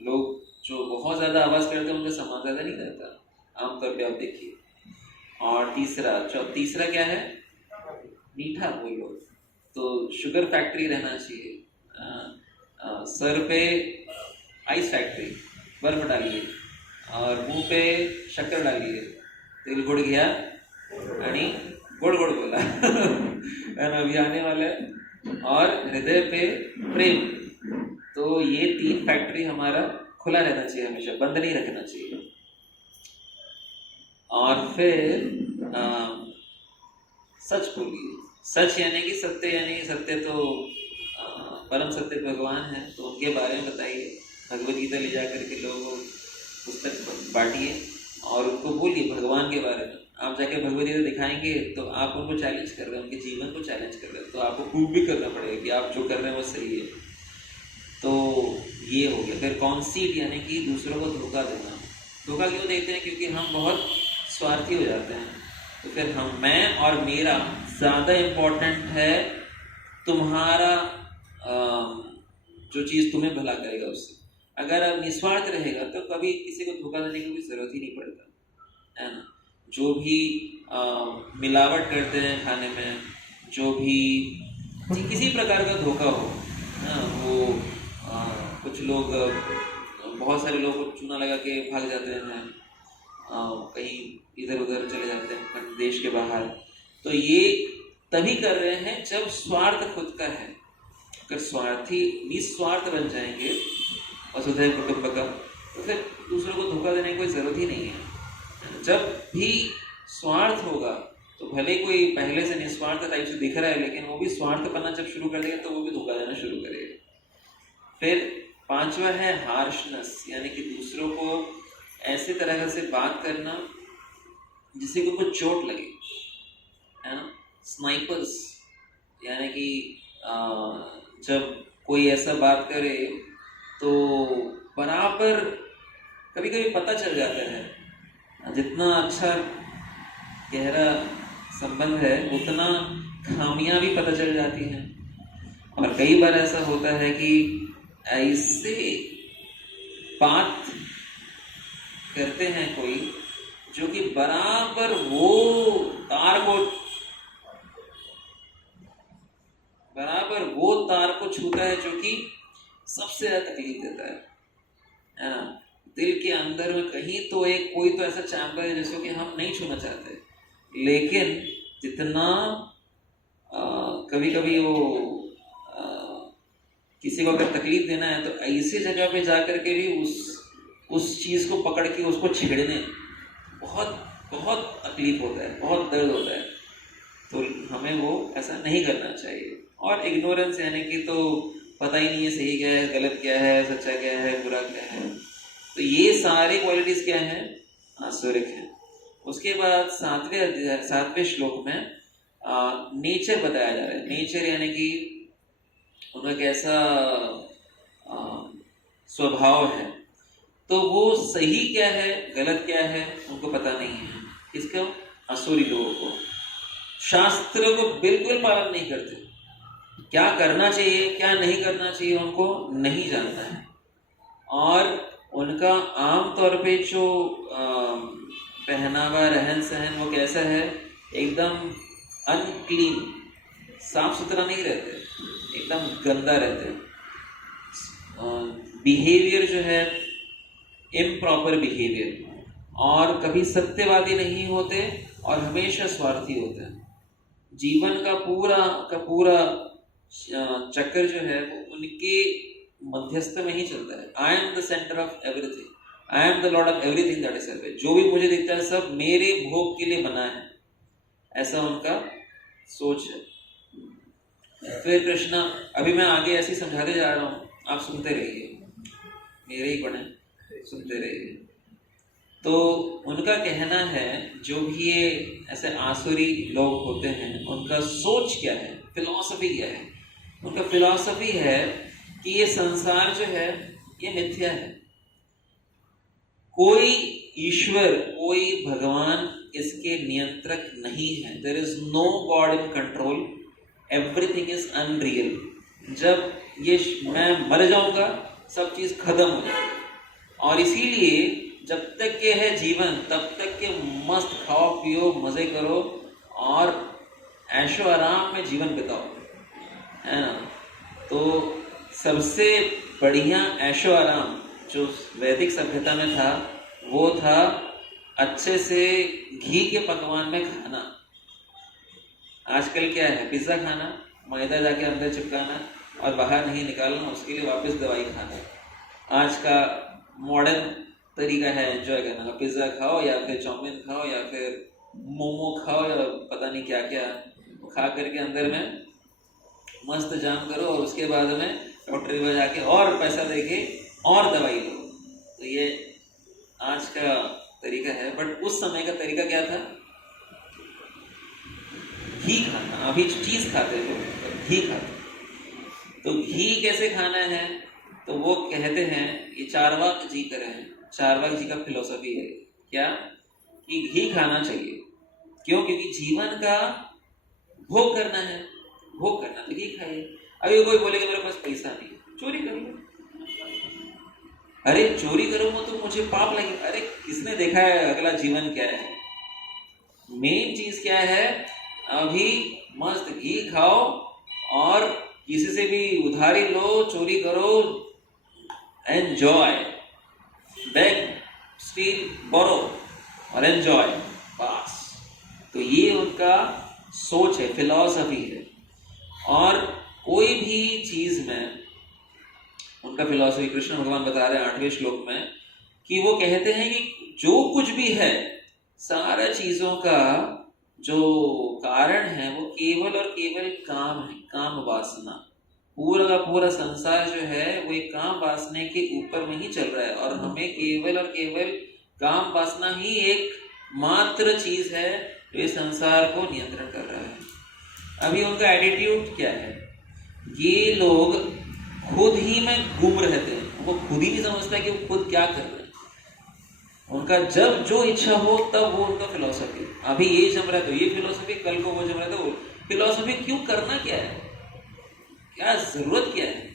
लोग जो बहुत ज़्यादा आवाज़ करते हैं उनका सम्मान ज़्यादा नहीं रहता, आमतौर पे आप देखिए। और तीसरा क्या है? मीठा बोलो। तो शुगर फैक्ट्री रहना चाहिए, सर पे आइस फैक्ट्री, बर्फ डालिए और मुंह पे शक्कर डालिए, तिल गुड़ गया आणि गोड़ गोड़ बोला अभी आने वाला है। और हृदय पे प्रेम। तो ये 3 फैक्ट्री हमारा खुला रहना चाहिए, हमेशा बंद नहीं रखना चाहिए। और फिर सच बोलिए। सच यानी कि सत्य, यानी कि सत्य तो परम सत्य भगवान है, तो उनके बारे में बताइए। भगवद गीता ले जा करके लोगों को पुस्तक बांटिए और उनको बोलिए भगवान के बारे में। आप जाके भगवद गीता दिखाएंगे तो आप उनको चैलेंज कर रहे हैं, उनके जीवन को चैलेंज कर रहे हैं, तो आपको प्रूव भी करना पड़ेगा कि आप जो कर रहे हैं वो सही है। तो ये हो गया। फिर कॉन्सीड यानी कि दूसरों को धोखा देना। धोखा क्यों देते हैं? क्योंकि हम बहुत स्वार्थी हो जाते हैं। तो फिर हम, मैं और मेरा ज़्यादा इम्पोर्टेंट है तुम्हारा जो चीज़ तुम्हें भला करेगा उससे। अगर आप निस्वार्थ रहेगा तो कभी किसी को धोखा देने की कोई ज़रूरत ही नहीं पड़ता, है ना। जो भी मिलावट करते हैं खाने में, जो भी किसी प्रकार का धोखा हो ना, वो कुछ लोग, बहुत सारे लोग चूना लगा के भाग जाते हैं, कहीं इधर उधर चले जाते हैं देश के बाहर। तो ये तभी कर रहे हैं जब स्वार्थ खुद का है। अगर स्वार्थी निस्वार्थ बन जाएंगे वसुधैव कुटुंबकम, तो फिर दूसरों को धोखा देने की कोई ज़रूरत ही नहीं है। जब भी स्वार्थ होगा तो भले कोई पहले से निस्वार्थ टाइप से दिख रहा है, लेकिन वो भी स्वार्थपना जब शुरू कर देगा तो वो भी धोखा देना शुरू करेगा। फिर 5वां है हार्शनेस, यानी कि दूसरों को ऐसे तरह से बात करना जिससे कि उनको चोट लगे, है ना। स्नाइपर्स, यानी कि जब कोई ऐसा बात करे तो बराबर कभी कभी पता चल जाता है, जितना अच्छा गहरा संबंध है उतना खामियां भी पता चल जाती हैं। और कई बार ऐसा होता है कि ऐसे बात करते हैं कोई जो कि बराबर वो तार को छूता है जो कि सबसे ज्यादा तकलीफ देता है ना। दिल के अंदर में कहीं तो कोई तो ऐसा चैम्बर है जिसको कि हम नहीं छूना चाहते, लेकिन जितना कभी कभी वो किसी को अगर तकलीफ देना है तो ऐसी जगह पे जा करके भी उस चीज़ को पकड़ के उसको छिड़ने बहुत बहुत तकलीफ होता है, बहुत दर्द होता है। तो हमें वो ऐसा नहीं करना चाहिए। और इग्नोरेंस यानी कि तो पता ही नहीं है सही क्या है, गलत क्या है, सच्चा क्या है, बुरा क्या है। तो ये सारे क्वालिटीज़ क्या हैं? आसुरिक हैं। उसके बाद 7वें श्लोक में नेचर बताया जा रहा है। नेचर यानी कि उनका कैसा स्वभाव है, तो वो सही क्या है गलत क्या है उनको पता नहीं है। इसको असुरी लोगों को, शास्त्र को बिल्कुल पालन नहीं करते, क्या करना चाहिए क्या नहीं करना चाहिए उनको नहीं जानता है। और उनका आम तौर पे जो पहनावा रहन सहन वो कैसा है, एकदम अनक्लीन, साफ सुथरा नहीं रहते, एकदम गंदा रहते हैं। बिहेवियर जो है इम्प्रॉपर बिहेवियर, और कभी सत्यवादी नहीं होते और हमेशा स्वार्थी होते हैं। जीवन का पूरा चक्कर जो है वो उनके मध्यस्थ में ही चलता है। I am the centre of everything, I am the lord of everything that is serve. जो भी मुझे दिखता है सब मेरे भोग के लिए बना है, ऐसा उनका सोच है। फिर कृष्णा, अभी मैं आगे ऐसे समझाते जा रहा हूँ, आप सुनते रहिए, मेरे ही बने सुनते रहिए। तो उनका कहना है जो भी ये ऐसे आसुरी लोग होते हैं उनका सोच क्या है, फिलॉसफी क्या है। उनका फिलॉसफी है कि ये संसार जो है ये मिथ्या है। कोई ईश्वर, कोई भगवान इसके नियंत्रक नहीं है। There is no God in control, everything is unreal. जब ये मैं मर जाऊंगा सब चीज खत्म हो जाएगी। और इसीलिए जब तक के है जीवन तब तक के मस्त खाओ पियो, मजे करो और ऐशो आराम में जीवन बिताओ, है ना। तो सबसे बढ़िया ऐशो आराम जो वैदिक सभ्यता में था वो था अच्छे से घी के पकवान में खाना। आजकल क्या है, पिज्जा खाना, मैदा जाके अंदर चिपकाना और बाहर नहीं निकालना, उसके लिए वापस दवाई खाना। आज का मॉडर्न तरीका है एंजॉय करने का। पिज्जा खाओ या फिर चाउमीन खाओ या फिर मोमो खाओ या पता नहीं क्या क्या खा करके अंदर में मस्त जाम करो और उसके बाद में डॉक्टर के पास जाके और पैसा देके और दवाई लो। तो ये आज का तरीका है, बट उस समय का तरीका क्या था? घी खाना। अभी चीज खाते हैं लोग, घी खाते। तो घी कैसे खाना है? तो वो कहते हैं, ये चारवाक जी कर रहे हैं, चारवाक जी का फिलॉसफी है क्या कि घी खाना चाहिए। क्यों? क्योंकि जीवन का भोग करना है, भोग करना तो घी खाइए। अभी कोई बोलेगा मेरे पास पैसा नहीं, चोरी कर लो। अरे चोरी करूंगा तो मुझे पाप लगेगा। अरे किसने देखा है अगला जीवन क्या है? मेन चीज क्या है? अभी मस्त घी खाओ और किसी से भी उधारी लो, चोरी करो, एंजॉय, बेग, स्टील, बोरो और एंजॉय, बस। तो ये उनका सोच है, फिलॉसफी है। और कोई भी चीज में उनका फिलॉसफी कृष्ण भगवान बता रहे हैं 8वें श्लोक में कि वो कहते हैं कि जो कुछ भी है सारा चीजों का जो कारण है वो केवल और केवल काम है, काम वासना। पूरा का पूरा संसार जो है वो एक काम वासना के ऊपर में ही चल रहा है और हमें केवल और केवल काम वासना ही एक मात्र चीज है जो इस संसार को नियंत्रण कर रहा है। अभी उनका एटीट्यूड क्या है? ये लोग खुद ही में गुम रहते हैं, वो खुद ही नहीं समझता कि वो खुद क्या कर रहे हैं। उनका जब जो इच्छा हो तब वो उनका फिलॉसफी। अभी ये जम रहा है तो ये फिलॉसफी, कल को वो जम रहा है तो वो फिलॉसफी। क्यों करना क्या है? क्या जरूरत क्या है?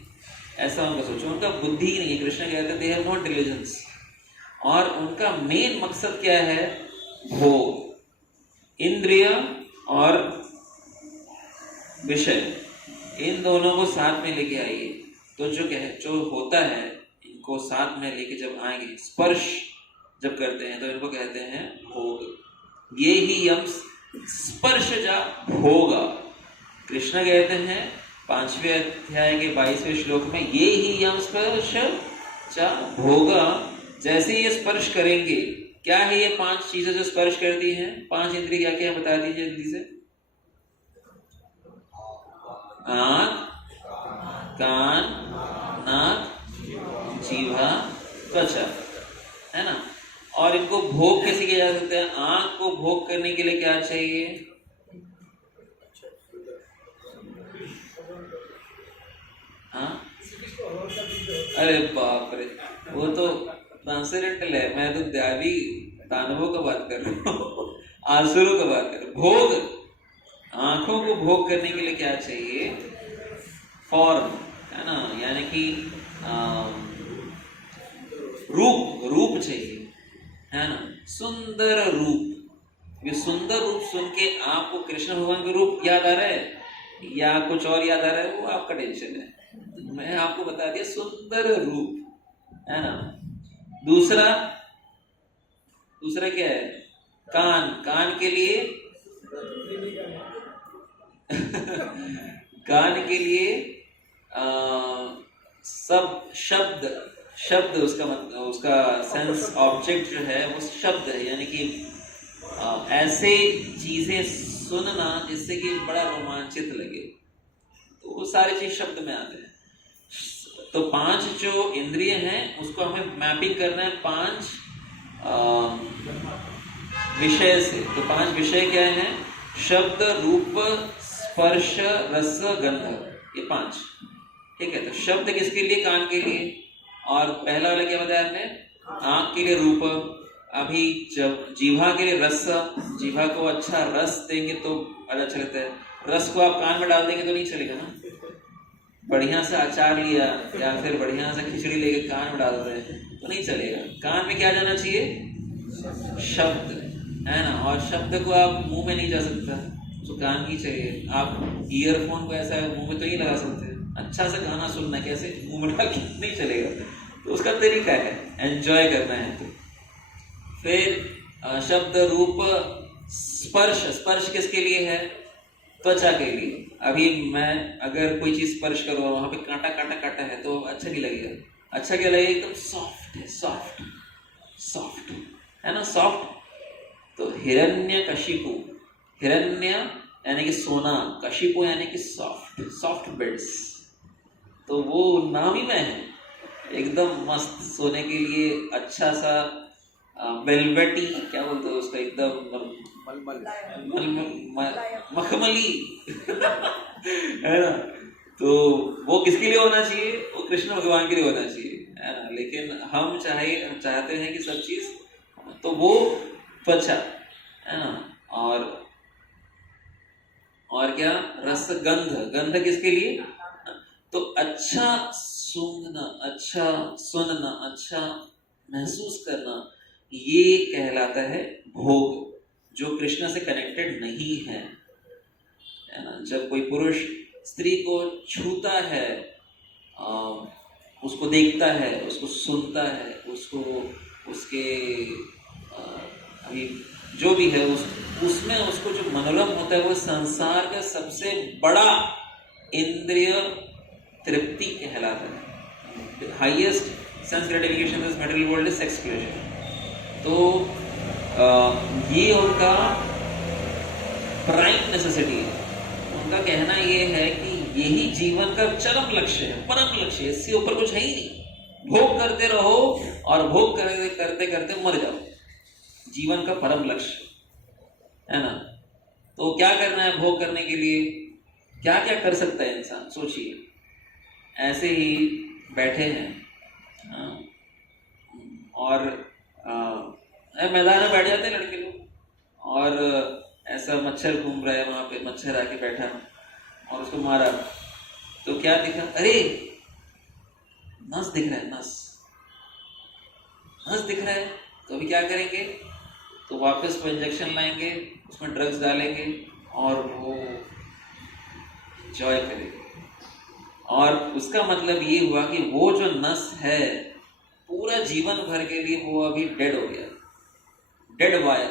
ऐसा उनका सोचो। उनका बुद्धि ही नहीं है। कृष्ण कहते हैं दे हैव नो इंटेलिजेंस। और उनका मेन मकसद क्या है? भोग, इंद्रिय और विषय, इन दोनों को साथ में लेके आइए। तो जो होता है इनको साथ में लेके जब आएंगे, स्पर्श जब करते हैं तो इनको कहते हैं भोग। ये ही यम स्पर्श जा भोगा। कृष्ण कहते हैं 5वें अध्याय के 22वें श्लोक में, ये ही यम स्पर्श जा भोगा। जैसे ये स्पर्श करेंगे, क्या है ये 5 चीजें जो स्पर्श करती हैं? 5 इंद्रिय क्या क्या बता दीजिए जल्दी से। आँख, कान, नाक, जीवा, त्वचा, है ना। और इनको भोग कैसे किया जा सकता है? आँख को भोग करने के लिए क्या चाहिए? हाँ, अरे बाप रे, वो तो ट्रांसेंडेंटल है। मैं तो दैवी दानवों का बात कर रहा हूँ, आसुरों का बात कर रहा हूँ। भोग, आंखों को भोग करने के लिए क्या चाहिए? फॉर्म, है ना, यानी कि रूप चाहिए, है ना, सुंदर रूप। ये सुंदर रूप सुन के आपको कृष्ण भगवान का रूप याद आ रहा है या कुछ और याद आ रहा है, वो आपका टेंशन है। मैं आपको बता दिया सुंदर रूप, है ना। दूसरा क्या है? कान के लिए कान के लिए सब शब्द उसका सेंस ऑब्जेक्ट जो है वो शब्द है, यानी कि ऐसे चीजें सुनना जिससे कि बड़ा रोमांचित लगे, तो वो सारी चीज शब्द में आते हैं। तो 5 जो इंद्रिय हैं उसको हमें मैपिंग करना है 5 विषय से। तो 5 विषय क्या है? शब्द, रूप, स्पर्श, रस, गंध, ये 5। ठीक है। तो शब्द किसके लिए? कान के लिए। और पहला वाला क्या बताया हमने? आंख के लिए रूप, अभी जब जीवा के लिए रस, जीवा को अच्छा रस देंगे तो अच्छा लगता है। रस को आप कान में डाल देंगे तो नहीं चलेगा ना। बढ़िया सा अचार लिया या फिर बढ़िया सा खिचड़ी लेके कान में डाल रहे हैं तो नहीं चलेगा। कान में क्या जाना चाहिए? शब्द, है ना। और शब्द को आप मुंह में नहीं जा सकता, तो कान ही चाहिए। आप ईयरफोन को ऐसा मुंह में तो नहीं लगा सकते। अच्छा सा गाना सुनना कैसे? मुंह में डाल के नहीं चलेगा। तो उसका तरीका है, एंजॉय करना है। तो फिर शब्द, रूप, स्पर्श। स्पर्श किसके लिए है? त्वचा के लिए। अभी मैं अगर कोई चीज स्पर्श करूँ और वहां पे कांटा कांटा काटा है तो अच्छा नहीं लगेगा। अच्छा क्या लगेगा? एकदम सॉफ्ट है, सॉफ्ट सॉफ्ट, है ना, सॉफ्ट। तो हिरण्यकशिपु, हिरण्य यानी कि सोना, कशिपु यानी कि सॉफ्ट, सॉफ्ट बिट्स। तो वो नाम ही में है, एकदम मस्त सोने के लिए अच्छा सा वेलवेटी, क्या बोलते हैं उसका, एकदम मखमली है ना। तो वो किसके लिए होना चाहिए? वो कृष्ण भगवान के लिए होना चाहिए, है ना। लेकिन हम चाहते हैं कि सब चीज, तो वो त्वचा, है ना। और क्या? रस, गंध। गंध किसके लिए? तो अच्छा सूंघना, अच्छा सुनना, अच्छा महसूस करना, ये कहलाता है भोग, जो कृष्ण से कनेक्टेड नहीं है ना। जब कोई पुरुष स्त्री को छूता है, उसको देखता है, उसको सुनता है, उसको उसके अभी जो भी है उसमें उसको जो मनोरम होता है, वो संसार का सबसे बड़ा इंद्रिय तृप्ति कहलाता है। हाईएस्ट सेंस ग्रेटिफिकेशन इस material world is sex pleasure. तो ये उनका प्राइम नेसेसिटी है। उनका कहना ये है कि यही जीवन का चरम लक्ष्य है, परम लक्ष्य है, इससे ऊपर कुछ है ही नहीं। भोग करते रहो और भोग करते करते मर जाओ, जीवन का परम लक्ष्य, है ना। तो क्या करना है भोग करने के लिए? क्या क्या कर सकता है इंसान? सोचिए, ऐसे ही बैठे हैं और मैदान में बैठ जाते हैं लड़के लोग, और ऐसा मच्छर घूम रहा है, वहां पे मच्छर आके बैठा और उसको मारा, तो क्या दिखा? अरे नस दिख रहा है, नस दिख रहा है। तो अभी क्या करेंगे? तो वापस वो इंजेक्शन लाएंगे, उसमें ड्रग्स डालेंगे और वो एंजॉय करेंगे। और उसका मतलब ये हुआ कि वो जो नस है पूरा जीवन भर के लिए वो अभी डेड हो गया, डेड वायर,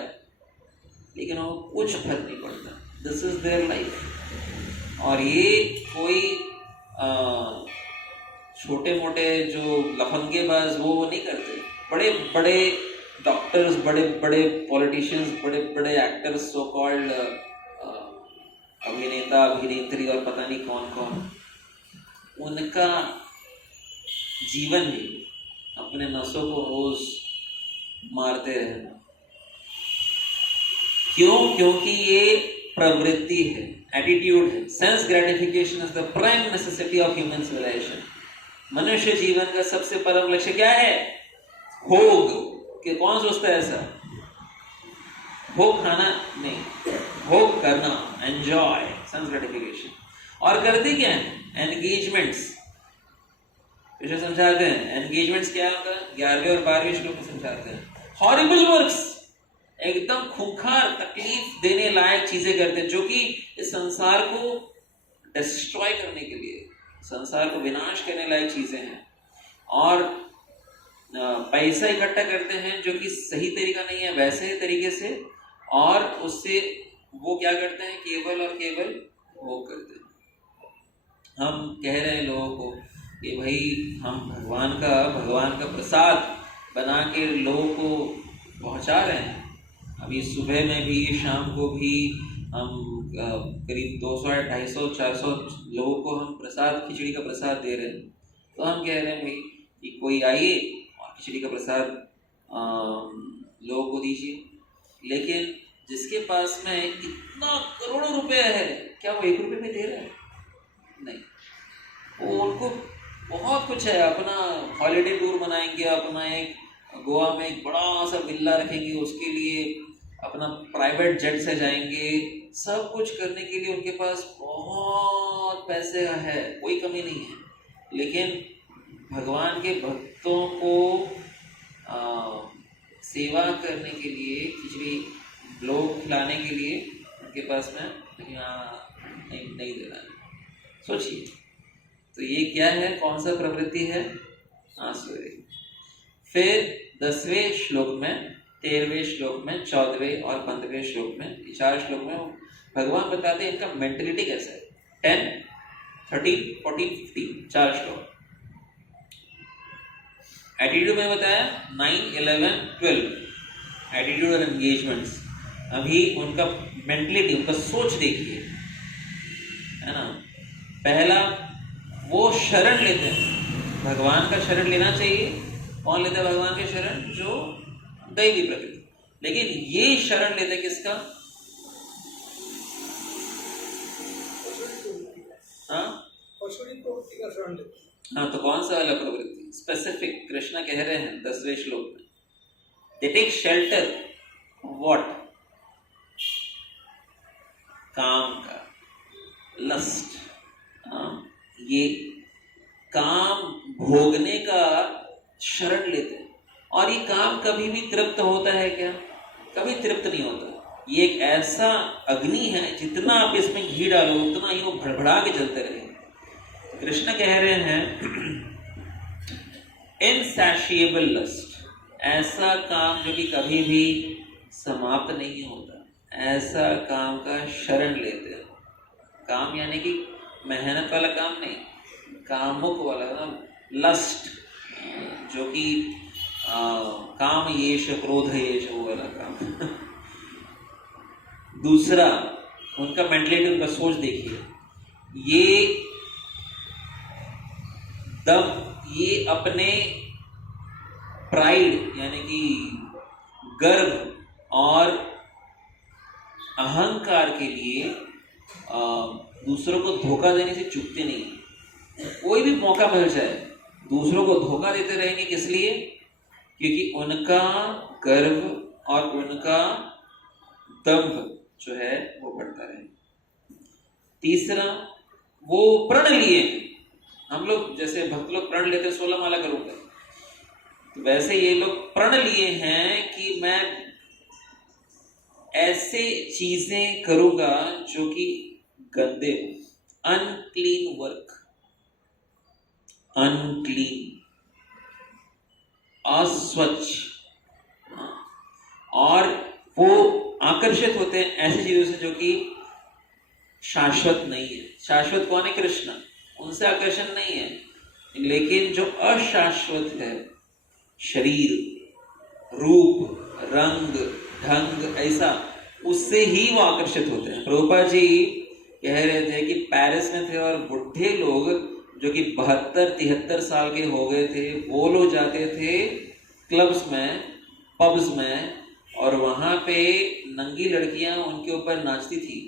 लेकिन वो कुछ फर्क नहीं पड़ता। This is their life. और ये कोई छोटे मोटे जो लफंगेबाज वो नहीं करते। बड़े बड़े डॉक्टर्स, बड़े बड़े पॉलिटिशियंस, बड़े बड़े एक्टर्स, सो कॉल्ड अभिनेता, अभिनेत्री और पता नहीं कौन कौन, उनका जीवन ही अपने नसों को रोज मारते रहना। क्यों? क्योंकि ये प्रवृत्ति है, एटीट्यूड है। Sense gratification is the prime necessity of human civilisation. मनुष्य जीवन का सबसे परम लक्ष्य क्या है? भोग। कि कौन सोचता है ऐसा? भोग खाना नहीं, भोग करना, एंजॉय, सेंस ग्रेटिफिकेशन। और करते क्या है? एंगेजमेंट्स। विषय समझाते हैं एंगेजमेंट्स क्या होता है, 11वें और 12वें श्लोक में समझाते हैं। हॉरिबल वर्क्स, एकदम खूंखार, तकलीफ देने लायक चीजें करते हैं, जो कि इस संसार को डिस्ट्रॉय करने के लिए, संसार को विनाश करने लायक चीजें हैं। और पैसा इकट्ठा करते हैं जो कि सही तरीका नहीं है, वैसे तरीके से, और उससे वो क्या करते हैं? केवल और केवल वो करते हैं। हम कह रहे हैं लोगों को कि भाई हम भगवान का प्रसाद बना के लोगों को पहुंचा रहे हैं। अभी सुबह में भी, शाम को भी हम करीब 200, 250, 400 लोगों को हम प्रसाद, खिचड़ी का प्रसाद दे रहे हैं। तो हम कह रहे हैं भाई कि कोई आइए और खिचड़ी का प्रसाद लोगों को दीजिए। लेकिन जिसके पास में इतना करोड़ों रुपए है, क्या वो 1 रुपए में दे रहा है? नहीं। वो उनको बहुत कुछ है। अपना हॉलीडे टूर बनाएंगे, अपना एक गोवा में एक बड़ा सा विला रखेंगे, उसके लिए अपना प्राइवेट जेट से जाएंगे, सब कुछ करने के लिए उनके पास बहुत पैसे है, कोई कमी नहीं है। लेकिन भगवान के भक्तों को सेवा करने के लिए, खिचड़ी लोग खिलाने के लिए उनके पास में नहीं देना है। सोचिए, तो ये क्या है, कौन सा प्रवृत्ति है? आसुरी। फिर 10वें श्लोक में, 13वें श्लोक में, 14वें और 15वें श्लोक में, ये 4 श्लोक में भगवान बताते हैं इनका मेंटेलिटी कैसा है। 10, 13, 14, 15, 4 श्लोक। एटीट्यूड में बताया 9, 11, 12 एटीट्यूड और एंगेजमेंट्स। अभी उनका मेंटलिटी, उनका सोच देखिए, है ना। पहला, वो शरण लेते हैं, भगवान का शरण लेना चाहिए। कौन लेता है भगवान के शरण? जो दैवी प्रकृति। लेकिन ये शरण लेते किसका? हाँ, तो कौन सा वाला प्रवृत्ति? स्पेसिफिक कृष्ण कह रहे हैं 10वें श्लोक में, दे टेक शेल्टर व्हाट? काम का, लस्ट। ये काम भोगने का शरण लेते हैं। और ये काम कभी भी तृप्त होता है क्या? कभी तृप्त नहीं होता। ये एक ऐसा अग्नि है, जितना आप इसमें घी डालो उतना ही वो भड़भड़ा के जलते रहे। कृष्ण कह रहे हैं इनसैशिएबल लस्ट, ऐसा काम जो कि कभी भी समाप्त नहीं होता, ऐसा काम का शरण लेते हैं। काम यानी कि मेहनत वाला काम नहीं, कामुक वाला ना, लस्ट, जो कि काम येष क्रोध येष, वो वाला काम। दूसरा, उनका मेंटलिटी, उनका सोच देखिए, ये दम, ये अपने प्राइड यानी कि गर्व और अहंकार के लिए दूसरों को धोखा देने से चूकते नहीं। कोई भी मौका मिल जाए दूसरों को धोखा देते रहेंगे। किस लिए? क्योंकि उनका गर्व और उनका दंभ जो है वो बढ़ता रहे। तीसरा, वो प्रण लिए। हम लोग जैसे भक्त लोग प्रण लेते 16 माला करूंगा, तो वैसे ये लोग प्रण लिए हैं कि मैं ऐसे चीजें करूंगा जो कि गंदे हो, अनक्लीन वर्क, अनक्लीन, अस्वच्छ। और वो आकर्षित होते हैं ऐसी चीजों से जो कि शाश्वत नहीं है। शाश्वत कौन है? कृष्ण, उनसे आकर्षण नहीं है। लेकिन जो अशाश्वत है, शरीर, रूप, रंग, ढंग, ऐसा, उससे ही वो आकर्षित होते हैं। प्रभुपाद जी कह रहे थे कि पेरिस में थे और बुढ़े लोग जो कि 72-73 साल के हो गए थे, वो लोग जाते थे क्लब्स में, पब्स में, और वहां पे नंगी लड़कियां उनके ऊपर नाचती थी,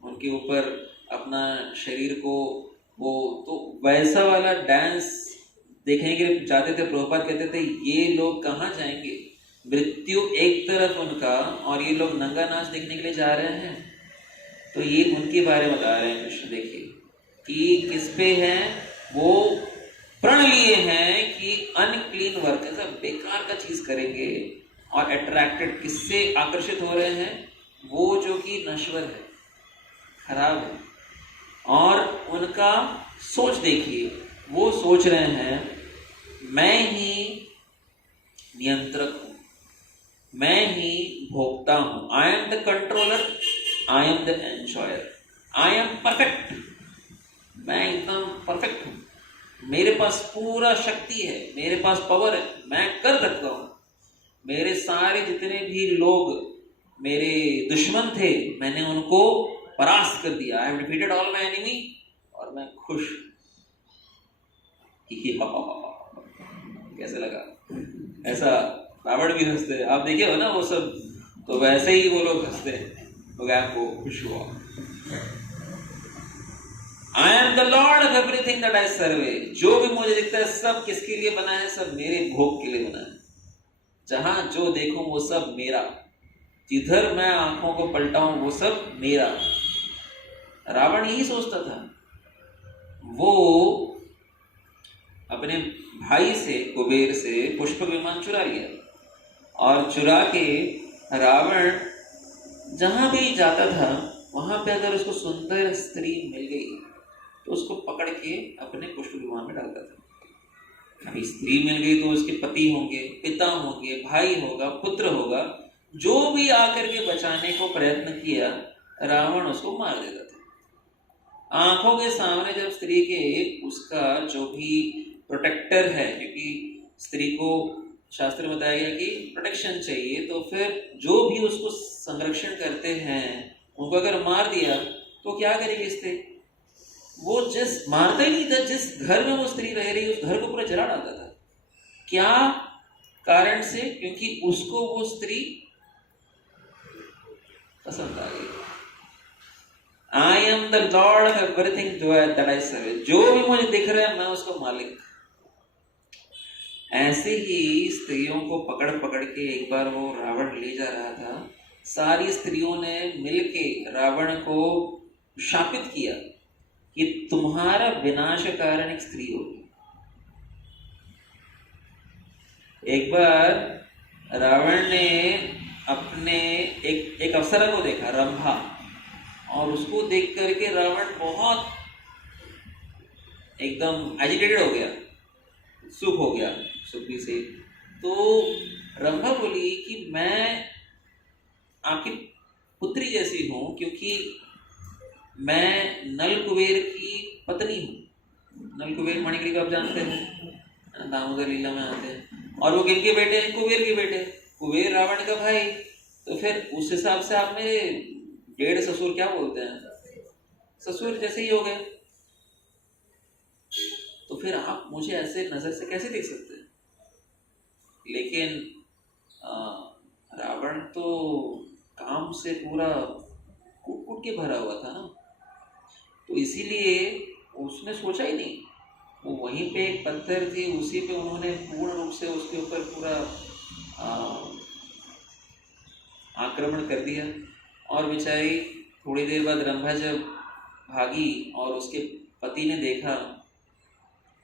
उनके ऊपर अपना शरीर को वो, तो वैसा वाला डांस देखने के लिए जाते थे। प्रभुपाद कहते थे ये लोग कहाँ जाएंगे? मृत्यु एक तरफ उनका, और ये लोग नंगा नाच देखने के लिए जा रहे हैं। तो ये उनके बारे में बता रहे हैं कृष्ण। देखिए कि किस पे हैं वो, प्रण लिए हैं कि अनक्लीन वर्क, ऐसा बेकार का चीज करेंगे। और अट्रैक्टेड, किससे आकर्षित हो रहे हैं? वो जो कि नश्वर है, खराब है। और उनका सोच देखिए, वो सोच रहे हैं मैं ही नियंत्रक हूं, मैं ही भोक्ता हूं, आई am the controller, I am the enjoyer, I am perfect, मैं एकदम परफेक्ट हूं, मेरे पास पूरा शक्ति है, मेरे पास पावर है, मैं कर सकता हूं। मेरे सारे जितने भी लोग मेरे दुश्मन थे, मैंने उनको परास्त कर दिया। I have defeated all my enemy, और मैं खुश। कैसे लगा? ऐसा रावण भी हंसते हैं, आप देखे हो ना वो सब, तो वैसे ही वो लोग हंसते हैं, तो आपको खुश हुआ। I am the lord of everything that I serve. जो भी मुझे दिखता है सब किसके लिए बना है? सब मेरे भोग के लिए बना है। जहां जो देखूं वो सब मेरा, जिधर मैं आंखों को पलटाऊं वो सब मेरा। रावण यही सोचता था। वो अपने भाई से, कुबेर से पुष्पक विमान चुरा लिया, और चुरा के रावण जहां भी जाता था वहां पे अगर उसको सुंदर स्त्री मिल गई तो उसको पकड़ के अपने पुष्प विमान में डालता था। अभी स्त्री मिल गई तो उसके पति होंगे, पिता होंगे, भाई होगा, पुत्र होगा, जो भी आकर के बचाने को प्रयत्न किया रावण उसको मार देता था। आंखों के सामने जब स्त्री के उसका जो भी प्रोटेक्टर है, क्योंकि स्त्री को शास्त्र में बताया गया कि प्रोटेक्शन चाहिए, तो फिर जो भी उसको संरक्षण करते हैं उनको अगर मार दिया तो क्या करेगी स्त्री? वो जिस मारता ही नहीं था, जिस घर में वो स्त्री रह रही उस घर को पूरा जला डालता था। क्या कारण से? क्योंकि उसको वो स्त्री पसंद आ गई। I am the lord of everything that I serve. जो भी मुझे दिख रहा है मैं उसको मालिक। ऐसे ही स्त्रियों को पकड़ पकड़ के एक बार वो रावण ले जा रहा था। सारी स्त्रियों ने मिलके रावण को शापित किया कि तुम्हारा विनाश कारण एक स्त्री होगी। एक बार रावण ने अपने एक अप्सरा को देखा, रंभा, और उसको देख करके रावण बहुत एकदम एजिटेटेड हो गया, सुख हो गया सुखी से। तो रंभा बोली कि मैं आपकी पुत्री जैसी हूं, क्योंकि मैं नल कुबेर की पत्नी हूं। नल कुबेर मणिग्रीव आप जानते हैं, दामोदर लीला में आते हैं। और वो किनके बेटे हैं? कुबेर के बेटे। कुबेर रावण का भाई। तो फिर उस हिसाब से आप मेरे डेढ़ ससुर क्या बोलते हैं, ससुर जैसे ही हो गए। तो फिर आप मुझे ऐसे नजर से कैसे देख सकते हैं? लेकिन रावण तो काम से पूरा कूट कूट के भरा हुआ था ना, तो इसीलिए उसने सोचा ही नहीं। वो वहीं पे एक पत्थर थी, उसी पे उन्होंने पूर्ण रूप से उसके ऊपर पूरा आक्रमण कर दिया। और बेचारी थोड़ी देर बाद रंभा जब भागी और उसके पति ने देखा,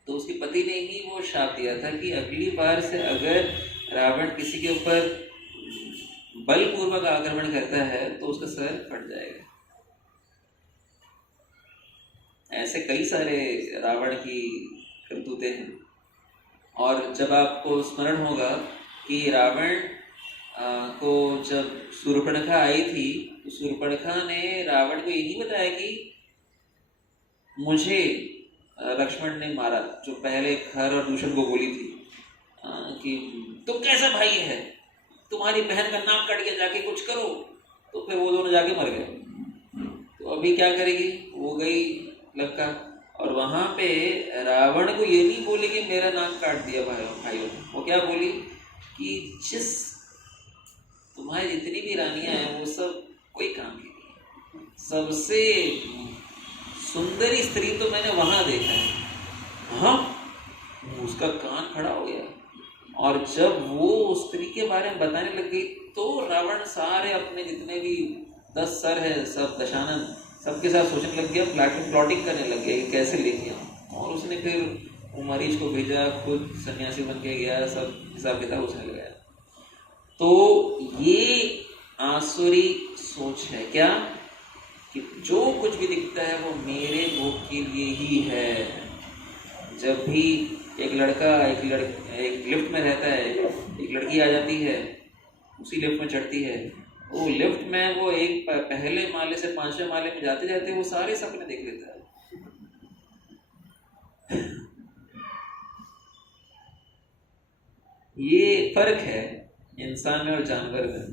तो उसके पति ने ही वो शाप दिया था कि अगली बार से अगर रावण किसी के ऊपर बलपूर्वक आक्रमण करता है तो उसका सर फट जाएगा। ऐसे कई सारे रावण की करतूतें हैं। और जब आपको स्मरण होगा कि रावण को जब शूर्पणखा आई थी, तो शूर्पणखा ने रावण को यही बताया कि मुझे लक्ष्मण ने मारा, जो पहले खर और दूषण को बोली थी कि तुम कैसा भाई है, तुम्हारी बहन का नाक काट के जाके कुछ करो। तो फिर वो दोनों जाके मर गए। तो अभी क्या करेगी? वो गई लंका, और वहां पे रावण को ये नहीं बोली कि मेरा नाक काट दिया भाइयों। वो क्या बोली कि जिस तुम्हारी जितनी भी रानियां हैं वो सब कोई काम की नहीं, सबसे सुंदरी स्त्री तो मैंने वहां देखा है। हाँ, उसका कान खड़ा हो गया। और जब वो स्त्री के बारे में बताने लग गई तो रावण सारे अपने जितने भी 10 सर है, सब दशानन, सबके साथ सोचने लग गया, प्लॉटिंग करने लग गया कि कैसे लेके आऊं। और उसने फिर मरीज को भेजा, खुद सन्यासी बन के गया, सब हिसाब किताब उसने लगाया। तो ये आसुरी सोच है क्या कि जो कुछ भी दिखता है वो मेरे भोग के लिए ही है। जब भी एक लड़का एक लिफ्ट में रहता है, एक लड़की आ जाती है, उसी लिफ्ट में चढ़ती है, वो लिफ्ट में वो एक पहले माले से 5वें माले में जाते जाते वो सारे सपने देख लेता है। ये फर्क है इंसान में और जानवर में।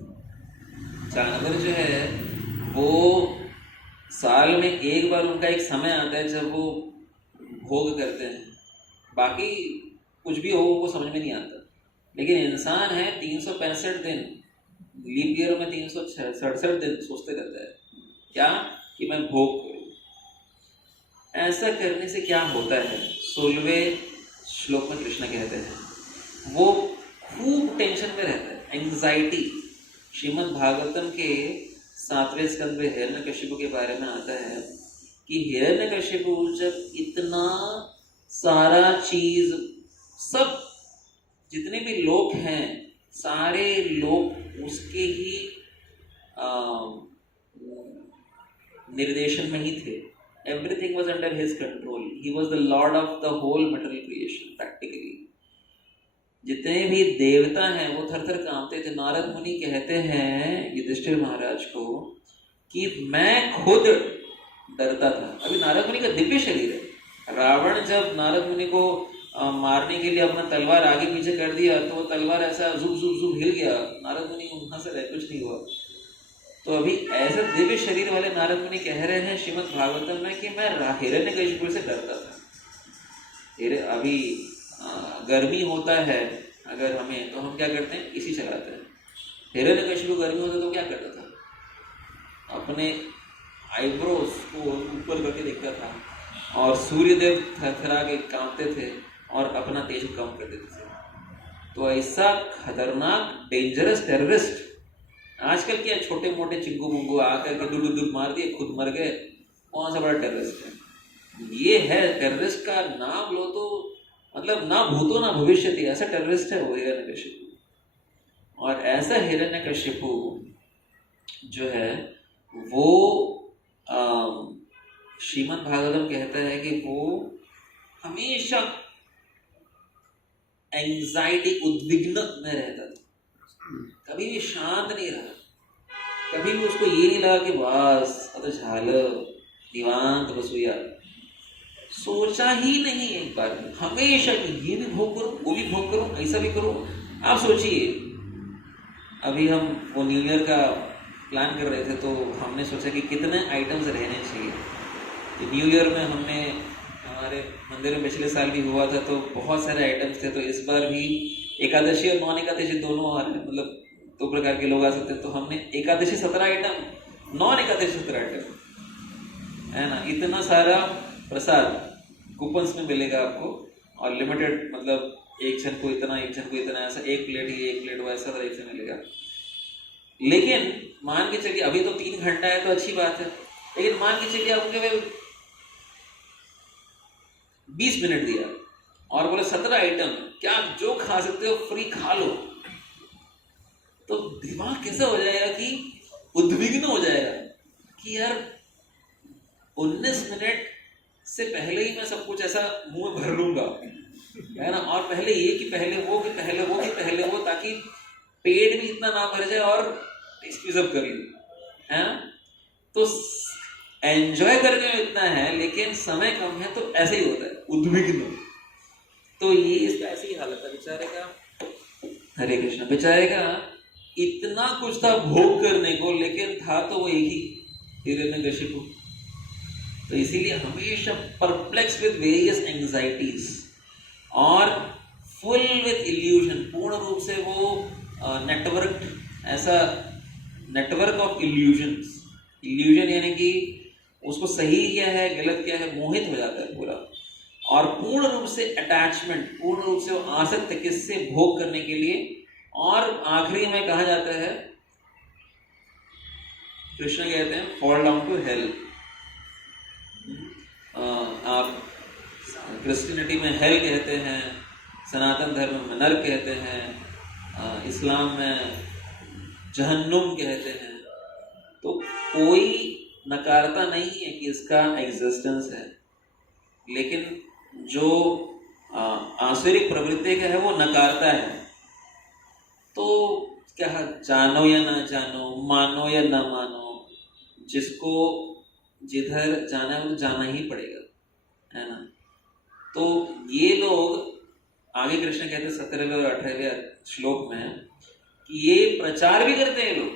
जानवर जो है वो साल में एक बार उनका एक समय आता है जब वो भोग करते हैं, बाकी कुछ भी हो वो समझ में नहीं आता। लेकिन इंसान है 365 दिन, लीप ईयर में 367 दिन सोचते रहता है क्या कि मैं भोग करूं। ऐसा करने से क्या होता है? 16वें श्लोक में कृष्ण कहते हैं, वो खूब टेंशन में रहता है, एंजाइटी। श्रीमद् भागवतम के 7वें स्कंद में हिरण्यकशिपु के बारे में आता है कि हिरण्यकशिपु जब इतना सारा चीज, सब जितने भी लोग हैं सारे लोग उसके ही निर्देशन में ही थे। Everything was under his control, he was the lord of the whole material creation practically. जितने भी देवता हैं वो थर थर कांपते थे। नारद मुनि कहते हैं युधिष्ठिर महाराज को कि मैं खुद डरता था। अभी नारद मुनि का दिव्य शरीर है। रावण जब नारद मुनि को मारने के लिए अपना तलवार आगे पीछे कर दिया तो वो तलवार ऐसा जुब जुब जुब हिल गया, नारद मुनि वहां से रहे, कुछ नहीं हुआ। तो अभी ऐसे दिव्य शरीर वाले नारद मुनि कह रहे हैं श्रीमद् भागवतम में कि मैं हिरण्यकशिपु से डरता था। अभी गर्मी होता है अगर हमें, तो हम क्या करते हैं, एसी चलाते हैं। हिरण्यकशिपु गर्मी होता तो क्या करता था, अपने आईब्रोज को ऊपर करके देखता था और सूर्यदेव थरथरा के कांपते थे और अपना तेज कम कर देते थे। तो ऐसा खतरनाक डेंजरस टेररिस्ट आजकल क्या छोटे मोटे चिंगू मुंगू आकर के दुड मार दिए, खुद मर गए, कौन सा बड़ा टेररिस्ट है ये? है टेररिस्ट का नाम लो तो मतलब ना भूतो ना भविष्य थी, ऐसा टेररिस्ट है वो हिरण्यकशिपु। और ऐसा हिरण्यकशिपु जो है वो श्रीमद् भागवतम कहता है कि वो हमेशा एंजाइटी, उद्विग्न में रहता था, कभी भी शांत नहीं रहा। कभी भी उसको ये नहीं लगा कि बस अब तो झालं निवांत बसुया, सोचा ही नहीं एक बार भी। हमेशा ये भी भोग करूं, वो भी भोग करूं, ऐसा भी करूं। आप सोचिए, अभी हम वो न्यू ईयर का प्लान कर रहे थे तो हमने सोचा कि कितने आइटम्स रहने चाहिए। तो न्यू ईयर में हमने हमारे मंदिर में पिछले साल भी हुआ था तो बहुत सारे आइटम्स थे। तो इस बार भी एकादशी और नॉन एकादशी दोनों आ रहे हैं, मतलब 2 प्रकार के लोग आ सकते हैं। तो हमने Ekadashi 17 item, non Ekadashi 17 item, है ना। इतना सारा प्रसाद कूपन्स में मिलेगा आपको और लिमिटेड, मतलब एक जन को इतना, एक जन को इतना, ऐसा एक प्लेट ये एक प्लेट वो ऐसा तरह से मिलेगा। लेकिन मान के चलिए अभी तो 3 घंटा है तो अच्छी बात है, लेकिन मान के चलिए आपको केवल 20 मिनट दिया और बोले 17 आइटम, क्या आप जो खा सकते हो फ्री खा लो, तो दिमाग कैसा हो जाएगा कि उद्विग्न हो जाएगा कि यार 19 मिनट से पहले ही मैं सब कुछ ऐसा मुंह में भर लूंगा, है ना। और पहले ये कि पहले वो कि पहले वो कि पहले वो, ताकि पेट भी इतना ना भर जाए और टेस्ट भी सब कर लूं, है ना। तो एंजॉय करने में इतना है लेकिन समय कम है, तो ऐसे ही होता है उद्विग्न। तो ये इसका ऐसी ही हालत है बेचारे का। हरे कृष्ण। बेचारे का इतना कुछ था भोग करने को, लेकिन था तो वो एक ही हिरण्यकशिपु। तो इसीलिए हमेशा परप्लेक्स विद वेरियस एंजाइटीज और फुल विद इल्यूजन, पूर्ण रूप से वो नेटवर्क, ऐसा नेटवर्क ऑफ इल्यूजन्स। इल्यूजन यानी कि उसको सही क्या है गलत क्या है मोहित हो जाता है पूरा, और पूर्ण रूप से अटैचमेंट, पूर्ण रूप से वो आसक्त है किससे, भोग करने के लिए। और आखिरी में कहा जाता है, कृष्ण कहते हैं फॉल डाउन टू हेल। आप क्रिश्चियनिटी में हेल कहते हैं, सनातन धर्म में नर्क कहते हैं, इस्लाम में जहन्नुम कहते हैं। तो कोई नकारता नहीं है कि इसका एग्जिस्टेंस है, लेकिन जो आसुरिक प्रवृत्ति का है वो नकारता है। तो क्या जानो या ना जानो, मानो या ना मानो, जिसको जिधर जाना है वो जाना ही पड़ेगा, है ना। तो ये लोग आगे कृष्ण कहते हैं 17वें और 18वें श्लोक में कि ये प्रचार भी करते हैं लोग,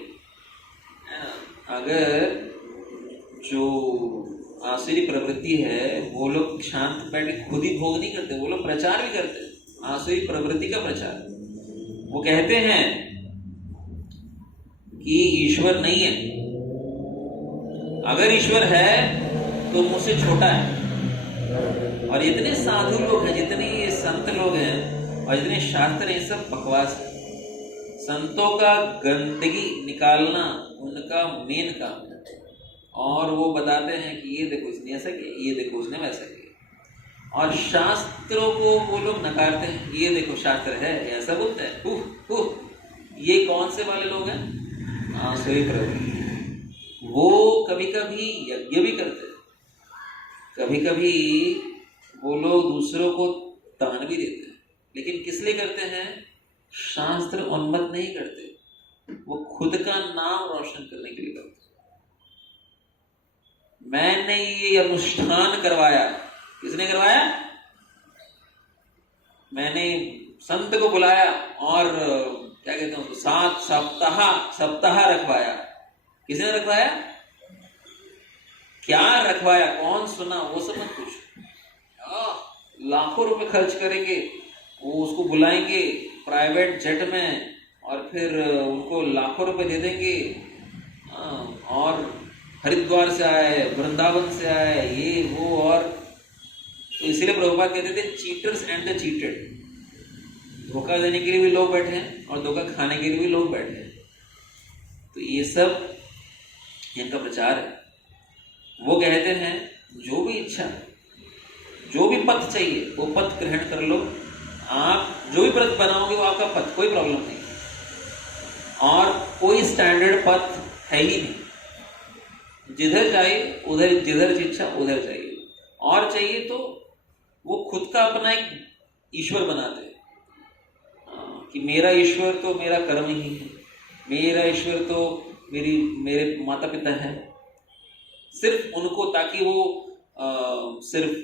है ना। अगर जो आसुरी प्रवृत्ति है वो लोग शांत बैठ के खुद ही भोग नहीं करते, वो लोग प्रचार भी करते हैं, आसुरी प्रवृत्ति का प्रचार। वो कहते हैं कि ईश्वर नहीं है, अगर ईश्वर है तो मुझसे छोटा है, और इतने साधु लोग हैं, जितने ये संत लोग हैं और जितने शास्त्र हैं, सब बकवास है। संतों का गंदगी निकालना उनका मेन काम है, और वो बताते हैं कि ये देखो इसने ऐसा किया, ये देखो उसने वैसा किया, और शास्त्रों को वो लोग नकारते हैं। ये देखो शास्त्र है, ऐसा बोलते हैं। उह उह, ये कौन से वाले लोग हैं? आसुरी प्रवृत्ति। वो कभी कभी यज्ञ भी करते हैं, कभी कभी वो लोग दूसरों को दान भी देते हैं, लेकिन किस लिए करते हैं? शास्त्र उन्मत्त नहीं करते, वो खुद का नाम रोशन करने के लिए करते हैं। मैंने ये अनुष्ठान करवाया, किसने करवाया? मैंने संत को बुलाया और क्या कहते हैं उसको, 7 सप्ताह रखवाया। किसने रखवाया? क्या रखवाया, कौन सुना, वो सब मत पूछो। लाखों रुपए खर्च करेंगे, वो उसको बुलाएंगे प्राइवेट जेट में, और फिर उनको लाखों रुपए दे देंगे, और हरिद्वार से आए, वृंदावन से आए, ये वो। और तो इसीलिए प्रभुपाद कहते थे चीटर्स एंड द चीटेड। धोखा देने के लिए भी लोग बैठे हैं और धोखा खाने के लिए भी लोग बैठे हैं। तो ये सब इनका प्रचार है। वो कहते हैं जो भी इच्छा, जो भी पथ चाहिए वो पथ ग्रहण कर लो, आप जो भी पथ बनाओगे वो आपका पथ, कोई प्रॉब्लम नहीं, और कोई स्टैंडर्ड पथ है ही नहीं। जिधर चाहिए उधर, जिधर इच्छा उधर चाहिए, और चाहिए तो वो खुद का अपना एक ईश्वर बनाते हैं कि मेरा ईश्वर तो मेरा कर्म ही है, मेरा ईश्वर तो मेरे माता पिता है, सिर्फ उनको, ताकि वो सिर्फ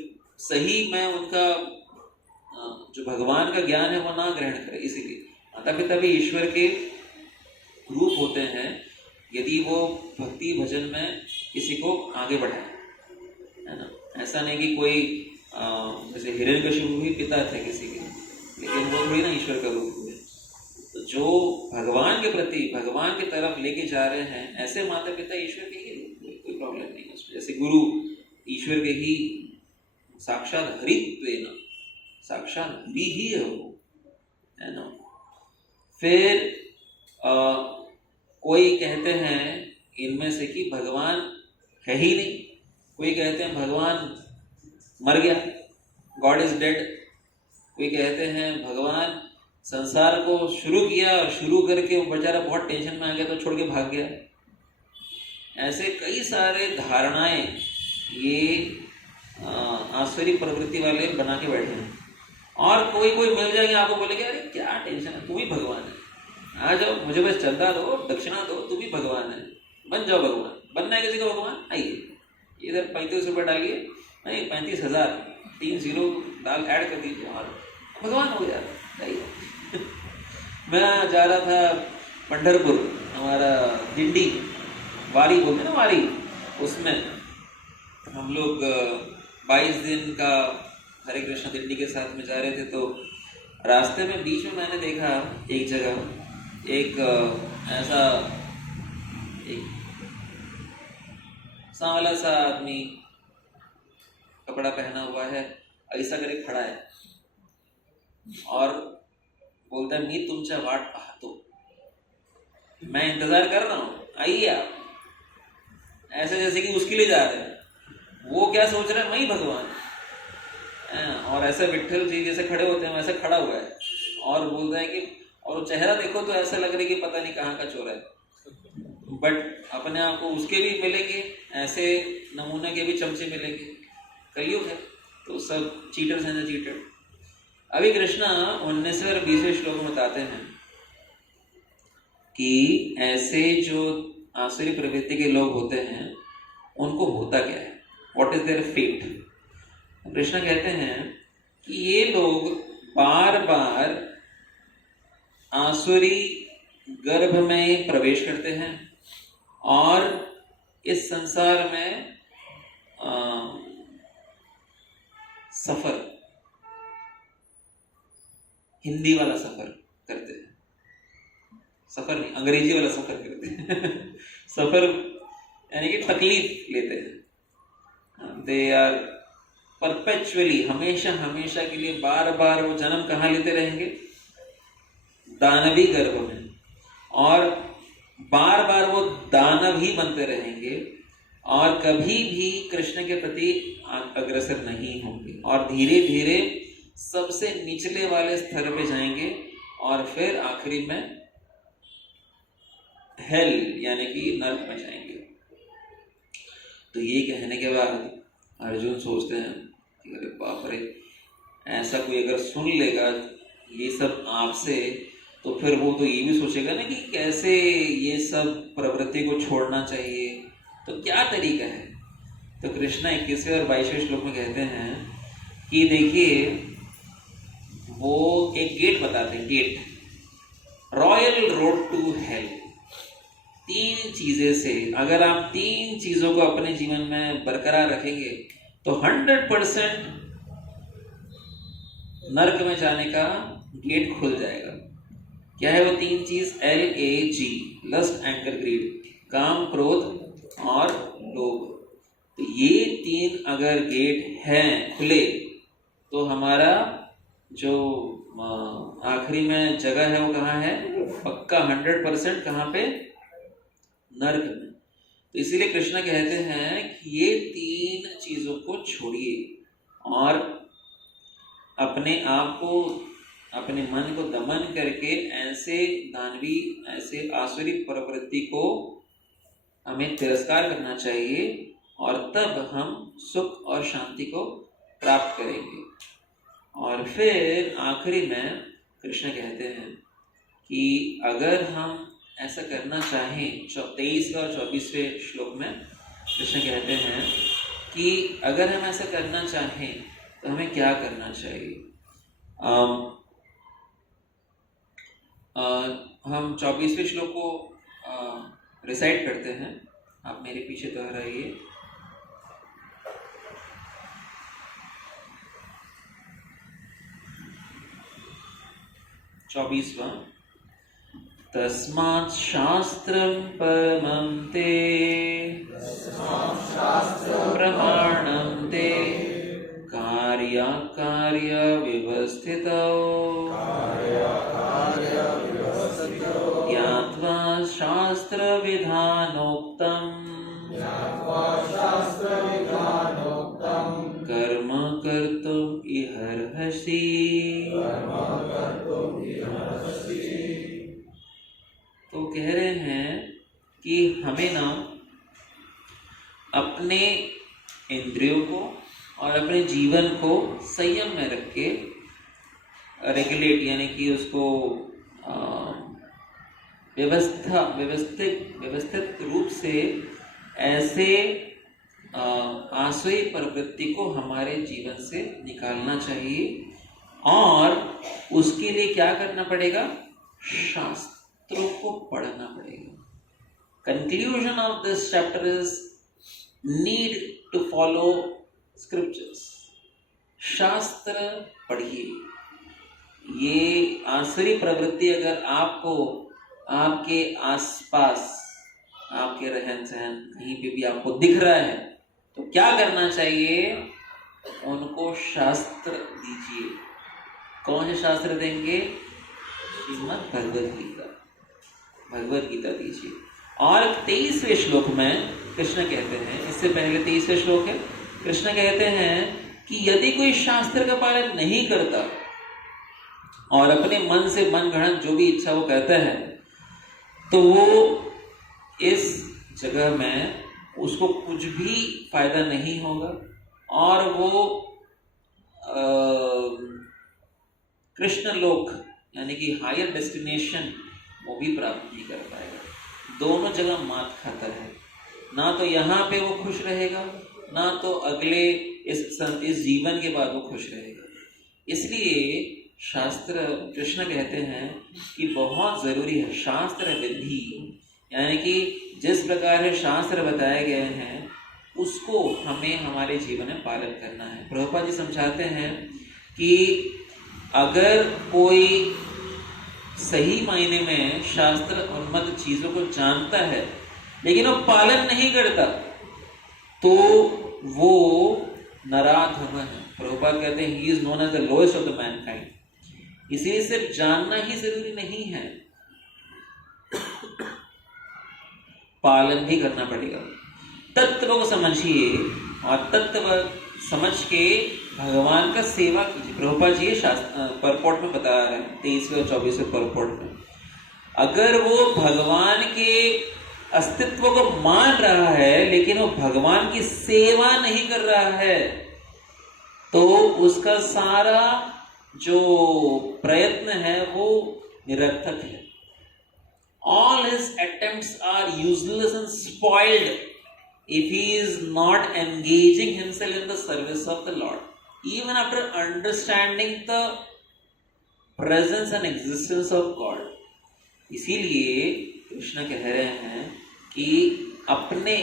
सही मैं उनका जो भगवान का ज्ञान है वो ना ग्रहण करे। इसीलिए माता पिता भी ईश्वर के रूप होते हैं, यदि वो भक्ति भजन में किसी को आगे बढ़ाए, है ना। ऐसा नहीं कि कोई जैसे हिरण्यकशिपु भी पिता थे किसी के, लेकिन वो थोड़ी ना ईश्वर का रूप हुए। तो जो भगवान के प्रति, भगवान की तरफ लेके जा रहे हैं, ऐसे माता पिता ईश्वर के ही रूप हुए, कोई प्रॉब्लम नहीं है उसमें। जैसे गुरु ईश्वर के ही साक्षात हरित्वेन, साक्षात हरि ही है वो, है ना। फिर कोई कहते हैं इनमें से कि भगवान है ही नहीं, कोई कहते हैं भगवान मर गया, गॉड इज डेड, कोई कहते हैं भगवान संसार को शुरू किया और शुरू करके वो बेचारा बहुत टेंशन में आ गया तो छोड़ के भाग गया। ऐसे कई सारे धारणाएं ये आसुरी प्रवृत्ति वाले बना के बैठे हैं। और कोई मिल जाएंगे आपको बोलेंगे अरे क्या टेंशन है, तू ही भगवान है, आ जाओ, मुझे बस चंदा दो, दक्षिणा दो, तू भी भगवान है, बन जाओ भगवान। बनना है किसी का भगवान, आइए इधर 35 रुपये डालिए, नहीं 35,000, 3 जीरो डाल ऐड कर दीजिए और भगवान हो गया। मैं जा रहा था पंढरपुर, हमारा दिंडी वारी बोलते ना, वारी, उसमें हम लोग 22 दिन का हरे कृष्ण दिंडी के साथ में जा रहे थे। तो रास्ते में बीच में मैंने देखा एक जगह एक ऐसा एक सांवला सा आदमी, कपड़ा पहना हुआ है, ऐसा करके खड़ा है और बोलता है मी तुमच्या वाट पाहतो, मैं इंतजार कर रहा हूँ, आइए आप। ऐसे जैसे कि उसके लिए जा रहे हैं। वो क्या सोच रहा है, मैं ही भगवान है। और ऐसे विट्ठल जी जैसे खड़े होते हैं वैसे खड़ा हुआ है और बोलता है कि, और चेहरा देखो तो ऐसा लग रहा है कि पता नहीं कहाँ का चोर है, बट अपने आप को उसके भी मिलेंगे, ऐसे नमूने के भी चमचे मिलेंगे। कलयुग है तो सब चीटर्स हैं, चीटर। अभी कृष्णा 19वें और 20वें श्लोक में बताते हैं कि ऐसे जो आसुरी प्रवृत्ति के लोग होते हैं उनको होता क्या है, what is their fate. Krishna कहते हैं कि ये लोग बार बार आसुरी गर्भ में प्रवेश करते हैं और इस संसार में सफर, हिंदी वाला सफर करते हैं, सफर नहीं अंग्रेजी वाला सफर करते हैं सफर यानी कि तकलीफ लेते हैं। दे आर परपेचुअली, हमेशा हमेशा के लिए बार बार वो जन्म कहाँ लेते रहेंगे? दानवी गर्भ में, और बार बार वो दानव ही बनते रहेंगे और कभी भी कृष्ण के प्रति अग्रसर नहीं होंगे और धीरे धीरे सबसे निचले वाले स्तर पे जाएंगे और फिर आखिरी में हेल यानी कि नर्क में जाएंगे। तो ये कहने के बाद अर्जुन सोचते हैं कि अरे बाप रे, ऐसा कोई अगर सुन लेगा ये सब आपसे, तो फिर वो तो ये भी सोचेगा ना कि कैसे ये सब प्रवृत्ति को छोड़ना चाहिए, तो क्या तरीका है। तो कृष्णा 21वें और 22वें श्लोक में कहते हैं कि देखिए, वो एक गेट बताते हैं, gate, royal road to hell. 3 चीजें से अगर आप 3 चीजों को अपने जीवन में बरकरार रखेंगे तो 100% नर्क में जाने का गेट खुल जाएगा। क्या है वो 3 चीज? LAG, लस्ट, एंगर, ग्रीड, काम, क्रोध और लोभ। तो ये 3 अगर गेट हैं खुले तो हमारा जो आखिरी में जगह है वो कहाँ है? पक्का 100% कहाँ पे? नर्क में। तो इसीलिए कृष्ण कहते हैं कि ये 3 चीजों को छोड़िए और अपने आप को, अपने मन को दमन करके ऐसे दानवी, ऐसे आसुरी प्रवृत्ति को हमें तिरस्कार करना चाहिए और तब हम सुख और शांति को प्राप्त करेंगे। और फिर आखिरी में कृष्ण कहते हैं कि अगर हम ऐसा करना चाहें, 23वें और 24वें श्लोक में कृष्ण कहते हैं कि अगर हम ऐसा करना चाहें तो हमें क्या करना चाहिए। हम 24वें श्लोक को रिसाइट करते हैं, आप मेरे पीछे दोहराइए। चौबीसवां, तस्मात् शास्त्रं परमं ते प्रमाणं ते कार्याकार्य व्यवस्थितौ ज्ञात्वा शास्त्रविधानोक्तं कर्म कर्तुम् इहर्हसि। तो कह रहे हैं कि हमें ना अपने इंद्रियों को और अपने जीवन को संयम में रख के रेगुलेट, यानी कि उसको व्यवस्थित रूप से ऐसे आसुरी प्रवृत्ति को हमारे जीवन से निकालना चाहिए। और उसके लिए क्या करना पड़ेगा? शास्त्रों को पढ़ना पड़ेगा। Conclusion of this chapter is need to follow scriptures. शास्त्र पढ़िए। ये आसुरी प्रवृत्ति अगर आपको आपके आसपास, आपके रहन सहन कहीं पे भी आपको दिख रहा है तो क्या करना चाहिए? उनको शास्त्र दीजिए। कौन से शास्त्र देंगे? श्रीमद् भगवद गीता दीजिए। और 23वें श्लोक में कृष्ण कहते हैं, इससे पहले 23वें श्लोक है, कृष्ण कहते हैं कि यदि कोई शास्त्र का पालन नहीं करता और अपने मन से मन गढ़ंत जो भी इच्छा वो कहता है, तो वो इस जगह में उसको कुछ भी फायदा नहीं होगा और वो कृष्ण लोक यानी कि हायर डेस्टिनेशन वो भी प्राप्त नहीं कर पाएगा। दोनों जगह मात खाता है। ना तो यहाँ पे वो खुश रहेगा, ना तो अगले इस जीवन के बाद वो खुश रहेगा। इसलिए शास्त्र, कृष्ण कहते हैं कि बहुत जरूरी है शास्त्र विधि, यानी कि जिस प्रकार से शास्त्र बताए गए हैं उसको हमें हमारे जीवन में पालन करना है। प्रभुपाद जी समझाते हैं कि अगर कोई सही मायने में शास्त्र उन्मत्त चीजों को जानता है लेकिन वो पालन नहीं करता, तो वो नराधम है। प्रभुपाद कहते हैं he is known as the lowest of the mankind. इसीलिए सिर्फ जानना ही जरूरी नहीं है, पालन भी करना पड़ेगा। तत्व को समझिए और तत्व समझ के भगवान का सेवा कीजिए। प्रभुपाद जी परपोर्ट में बता रहे हैं 23वें और 24वें परपोर्ट में, अगर वो भगवान के अस्तित्व को मान रहा है लेकिन वो भगवान की सेवा नहीं कर रहा है तो उसका सारा जो प्रयत्न है वो निरर्थक है। All his attempts are useless and spoiled if he is not engaging himself in the service of the Lord. Even after understanding the presence and existence of God. इसीलिए कृष्ण कह रहे हैं कि अपने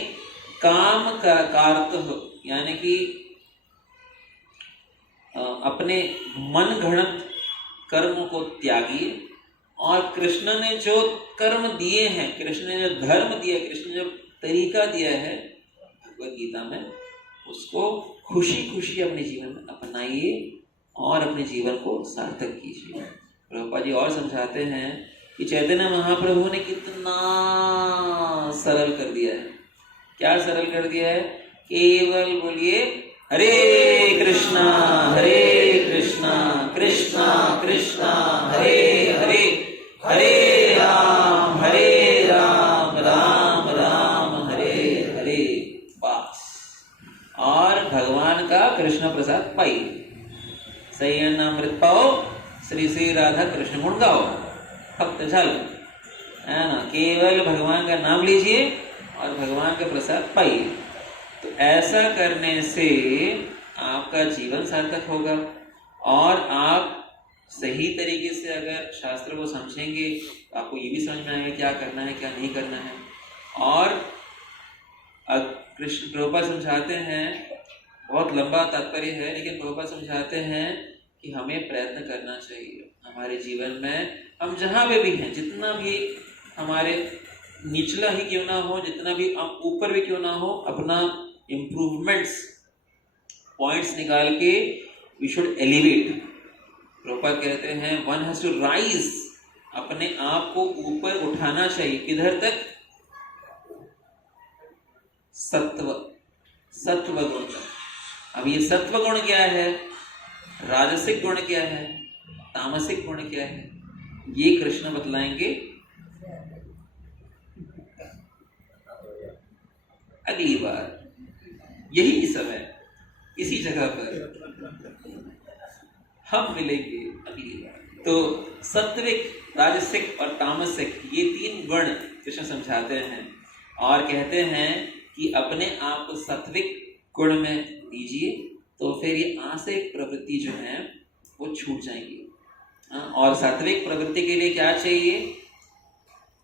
काम का कार्य यानी कि अपने मन घड़त कर्म को त्यागिए और कृष्ण ने जो कर्म दिए हैं, कृष्ण ने जो धर्म दिया, कृष्ण ने जो तरीका दिया है भगवद गीता में, उसको खुशी खुशी अपने जीवन में अपनाइए और अपने जीवन को सार्थक कीजिए। प्रभुपाद जी और समझाते हैं कि चैतन्य महाप्रभु ने कितना सरल कर दिया है। क्या सरल कर दिया है? केवल बोलिए हरे कृष्णा कृष्णा कृष्णा हरे हरे, हरे राम राम राम हरे हरे, बस। और भगवान का कृष्ण प्रसाद पाइए। सही अमृत पाओ, श्री श्री राधा कृष्ण गुण गाओ, भक्त झल है ना। केवल भगवान का नाम लीजिए और भगवान का प्रसाद पाइए। तो ऐसा करने से आपका जीवन सार्थक होगा और आप सही तरीके से अगर शास्त्र को समझेंगे तो आपको ये भी समझ में आएगा क्या करना है क्या नहीं करना है। और कृष्ण प्रभुपाद समझाते हैं, बहुत लंबा तात्पर्य है लेकिन प्रभुपाद समझाते हैं कि हमें प्रयत्न करना चाहिए हमारे जीवन में, हम जहाँ पे भी हैं, जितना भी हमारे निचला ही क्यों ना हो, जितना भी ऊपर भी क्यों ना हो, अपना इम्प्रूवमेंट्स पॉइंट्स निकाल के वी शुड एलिवेट। प्रभुपाद कहते हैं वन हैज टू राइज, अपने आप को ऊपर उठाना चाहिए। किधर तक? सत्व गुण तक। अब ये सत्व गुण क्या है, राजसिक गुण क्या है, तामसिक गुण क्या है, ये कृष्ण बतलाएंगे अगली बार, यही समय इसी जगह पर हम मिलेंगे अगली बार। तो सात्विक, राजसिक और तामसिक ये तीन गुण कृष्ण समझाते हैं और कहते हैं कि अपने आप को सात्विक गुण में दीजिए तो फिर ये आसुरिक प्रवृत्ति जो है वो छूट जाएंगी। और सात्विक प्रवृत्ति के लिए क्या चाहिए?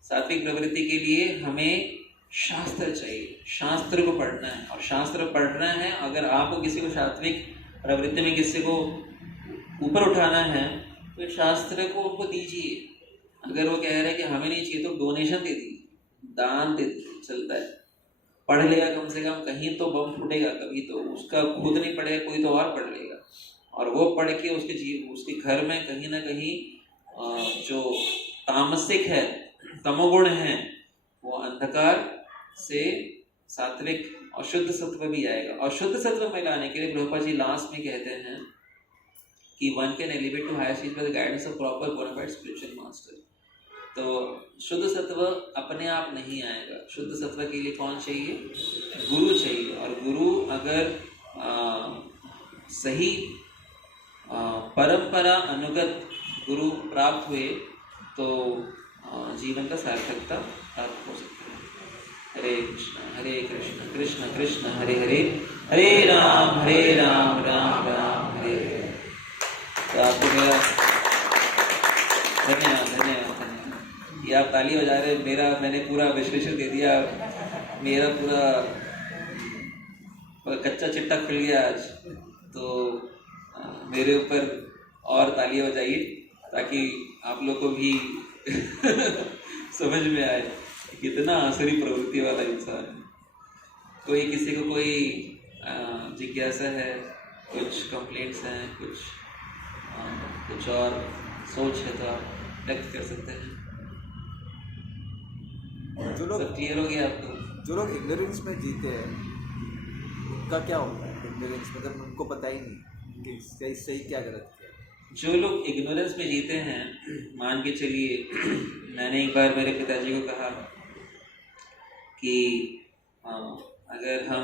सात्विक प्रवृत्ति के लिए हमें शास्त्र चाहिए, शास्त्र को पढ़ना है। और शास्त्र पढ़ना है, अगर आपको किसी को सात्विक प्रवृत्ति में किसी को ऊपर उठाना है तो शास्त्र को उनको दीजिए। अगर वो कह रहे हैं कि हमें नहीं चाहिए तो डोनेशन दे दीजिए, दान दे दीजिए, चलता है। पढ़ लेगा कम से कम, कहीं तो बम फूटेगा कभी, तो उसका खुद नहीं पढ़ेगा कोई तो और पढ़ लेगा, और वो पढ़ के उसके घर में कहीं ना कहीं जो तामसिक है, तमोगुण है, वो अंधकार से सात्विक और शुद्ध सत्व भी आएगा। और शुद्ध सत्व में लाने के लिए प्रभुपाद जी लास्ट में कहते हैं कि one can elevate to higher stage by the guidance of proper bona fide spiritual master. तो शुद्ध सत्व अपने आप नहीं आएगा। शुद्ध सत्व के लिए कौन चाहिए? गुरु चाहिए। और गुरु अगर सही परंपरा अनुगत गुरु प्राप्त हुए तो जीवन का सार्थकता प्राप्त हो सकती है। हरे कृष्ण कृष्ण कृष्ण हरे हरे, हरे राम राम राम हरे हरे। तो आपको मेरा धन्यवाद। ये आप ताली बजा रहे, मैंने पूरा विश्लेषण दे दिया, मेरा पूरा कच्चा चिट्टा खुल गया आज। तो मेरे ऊपर और तालियां बजाइए ताकि आप लोग को भी समझ में आए कितना आसुरी प्रवृत्ति वाला इंसान है। कोई किसी को कोई जिज्ञासा है कुछ कंप्लेंट्स हैं, कुछ और सोच है तो आप व्यक्त कर सकते हैं। जो लोग सब क्लियर हो गया आपको? जो लोग इग्नोरेंस में जीते हैं उनका क्या होता है? इग्नोरेंस मतलब उनको पता ही नहीं कि सही सही क्या गलत क्या है। जो लोग इग्नोरेंस में जीते हैं, मान के चलिए मैंने एक बार मेरे पिताजी को कहा कि अगर हम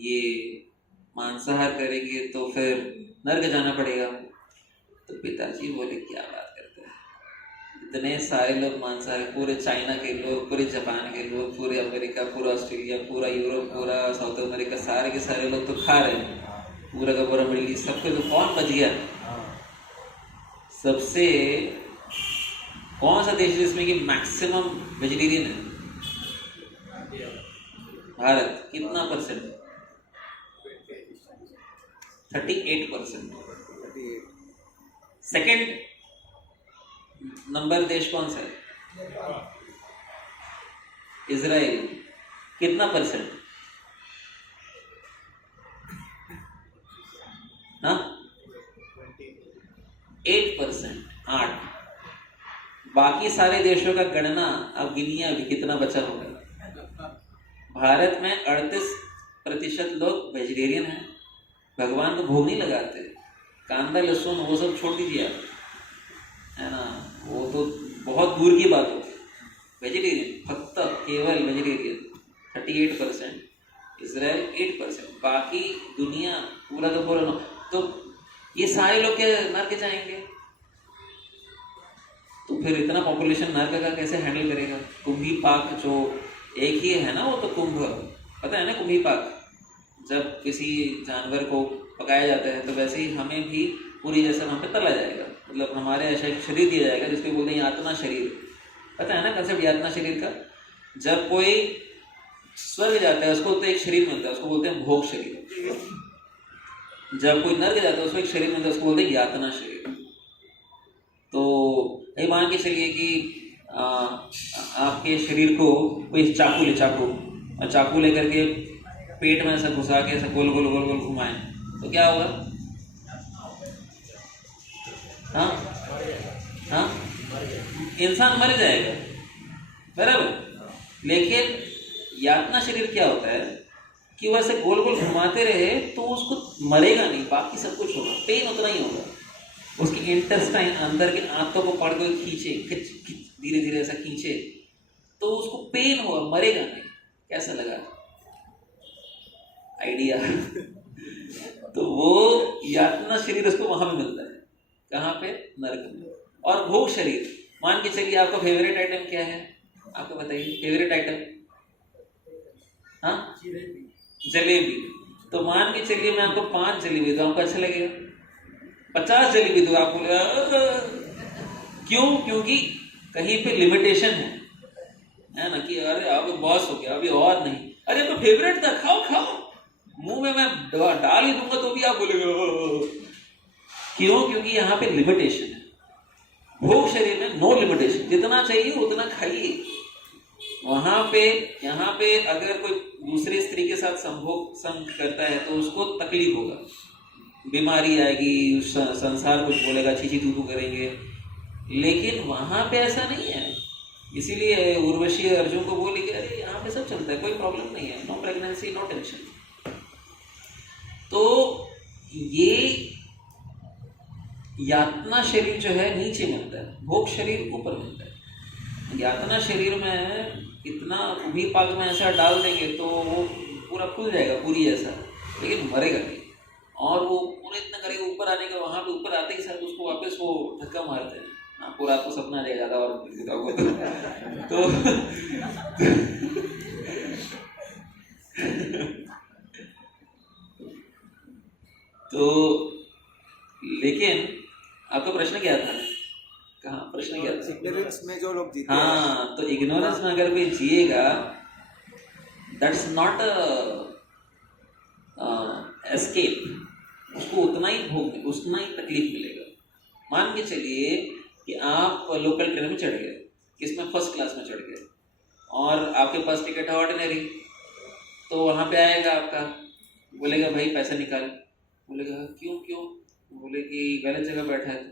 ये मांसाहार करेंगे तो फिर नर्क जाना पड़ेगा। तो पिताजी बोले क्या बात करते हैं, इतने सारे लोग मांसाहार, पूरे चाइना के लोग, पूरे जापान के लोग, पूरे अमेरिका, पूरा ऑस्ट्रेलिया, पूरा यूरोप, पूरा साउथ अमेरिका, सारे के सारे लोग तो खा रहे हैं, पूरा का पूरा मिडिल ईस्ट, सबके तो कौन बच गया? सबसे कौन सा देश है जिसमें कि मैक्सिमम वेजिटेरियन है? भारत। कितना परसेंट? 38%। सेकंड नंबर देश कौन सा है? इजराइल। कितना परसेंट? हाँ 8%। 8। बाकी सारे देशों का गणना अब गिनिए अभी कितना बचा होगा। भारत में 38% लोग वेजिटेरियन हैं, भगवान को भोग नहीं लगाते, कांदा लहसुन वो सब छोड़ दीजिए आप, है ना, वो तो बहुत दूर की बात होती। वेजिटेरियन फक्त केवल वेजिटेरियन 38%, इजराइल 8%, बाकी दुनिया पूरा का पूरा। तो ये सारे लोग क्या नर्क जाएंगे? तो फिर इतना पॉपुलेशन नर्क का कैसे हैंडल करेगा? कुंभी पाक जो एक ही है ना, वो तो कुंभ, पता है ना कुंभी पाक, जब किसी जानवर को पकाया जाता है तो वैसे ही हमें भी पूरी जैसा हम पे तला जाएगा, मतलब हमारे ऐसा एक शरीर दिया जाएगा जिसको बोलते हैं यातना शरीर। पता है ना कंसेप्ट यातना शरीर का? जब कोई स्वर्ग जाता है उसको तो एक शरीर मिलता है, उसको बोलते हैं भोग शरीर। जब कोई नर्क जाता है उसको एक शरीर मिलता है, उसको बोलते हैं यातना शरीर। तो ये मान के चलिए कि आपके शरीर को कोई चाकू ले, और चाकू लेकर के पेट में ऐसा घुसा के ऐसा गोल गोल गोल गोल घुमाए तो क्या होगा? हाँ हाँ, इंसान मर जाएगा, बराबर। लेकिन यातना शरीर क्या होता है कि वो ऐसे गोल गोल घुमाते रहे तो उसको मरेगा नहीं, बाकी सब कुछ होगा, पेन उतना ही होगा। उसकी इंटेस्टाइन अंदर के आंतों को पकड़ के खींचे, खिंच धीरे धीरे ऐसा खींचे तो उसको पेन होगा, मरेगा नहीं। कैसा लगा आइडिया? तो वो यातना शरीर उसको वहां पे मिलता है, कहाँ पे? नरक में। और भोग शरीर, मान के चलिए आपका फेवरेट आइटम क्या है? आपको बताइए फेवरेट आइटम। हाँ, जलेबी। तो मान के चलिए मैं आपको 5 जलेबी दूं, आपको अच्छा लगेगा? 50 जलेबी दूं, आपको क्यों? क्योंकि कहीं पे लिमिटेशन है ना, कि अरे अब बॉस हो गया, अभी और नहीं। अरे तो फेवरेट था, खाओ खाओ, मुंह में मैं डाल ही दूंगा तो भी आप बोलेंगे क्यों? क्योंकि यहाँ पे लिमिटेशन है। भोग शरीर में नो लिमिटेशन, जितना चाहिए उतना खाइए। वहां पे यहाँ पे अगर कोई दूसरी स्त्री के साथ संभोग संग करता है तो उसको तकलीफ होगा, बीमारी आएगी, संसार कुछ बोलेगा, चीची तू करेंगे। लेकिन वहां पे ऐसा नहीं है, इसीलिए उर्वशी अर्जुन को बोली कि अरे यहाँ पे सब चलता है, कोई प्रॉब्लम नहीं है, नो प्रेगनेंसी नो टेंशन। तो ये यातना शरीर जो है नीचे मिलता है, भोग शरीर ऊपर मिलता है। यातना शरीर में इतना कुंभी पाक में ऐसा डाल देंगे तो वो पूरा खुल जाएगा पूरी जैसा, लेकिन मरेगा नहीं। और वो पूरा इतना करेगा ऊपर आने का, वहां पे ऊपर आते ही साथ उसको वापस वो धक्का मारते हैं। आपको रात को सपना आ जाएगा ज्यादा और तो लेकिन आपका प्रश्न क्या था? कहाँ प्रश्न क्या था? इग्नोरेंस में जो लोग जीते हाँ, तो इग्नोरेंस में अगर कोई जिएगा, दैट्स नॉट एस्केप। उसको उतना ही भोग, उतना ही तकलीफ मिलेगा। मान के चलिए कि आप लोकल ट्रेन में चढ़ गए, किसमें? फर्स्ट क्लास में चढ़ गए, और आपके पास टिकट है ऑर्डिनरी, तो वहाँ पे आएगा आपका बोलेगा भाई पैसा निकाल, बोलेगा क्यों क्यों, बोले कि गलत जगह बैठा है तो,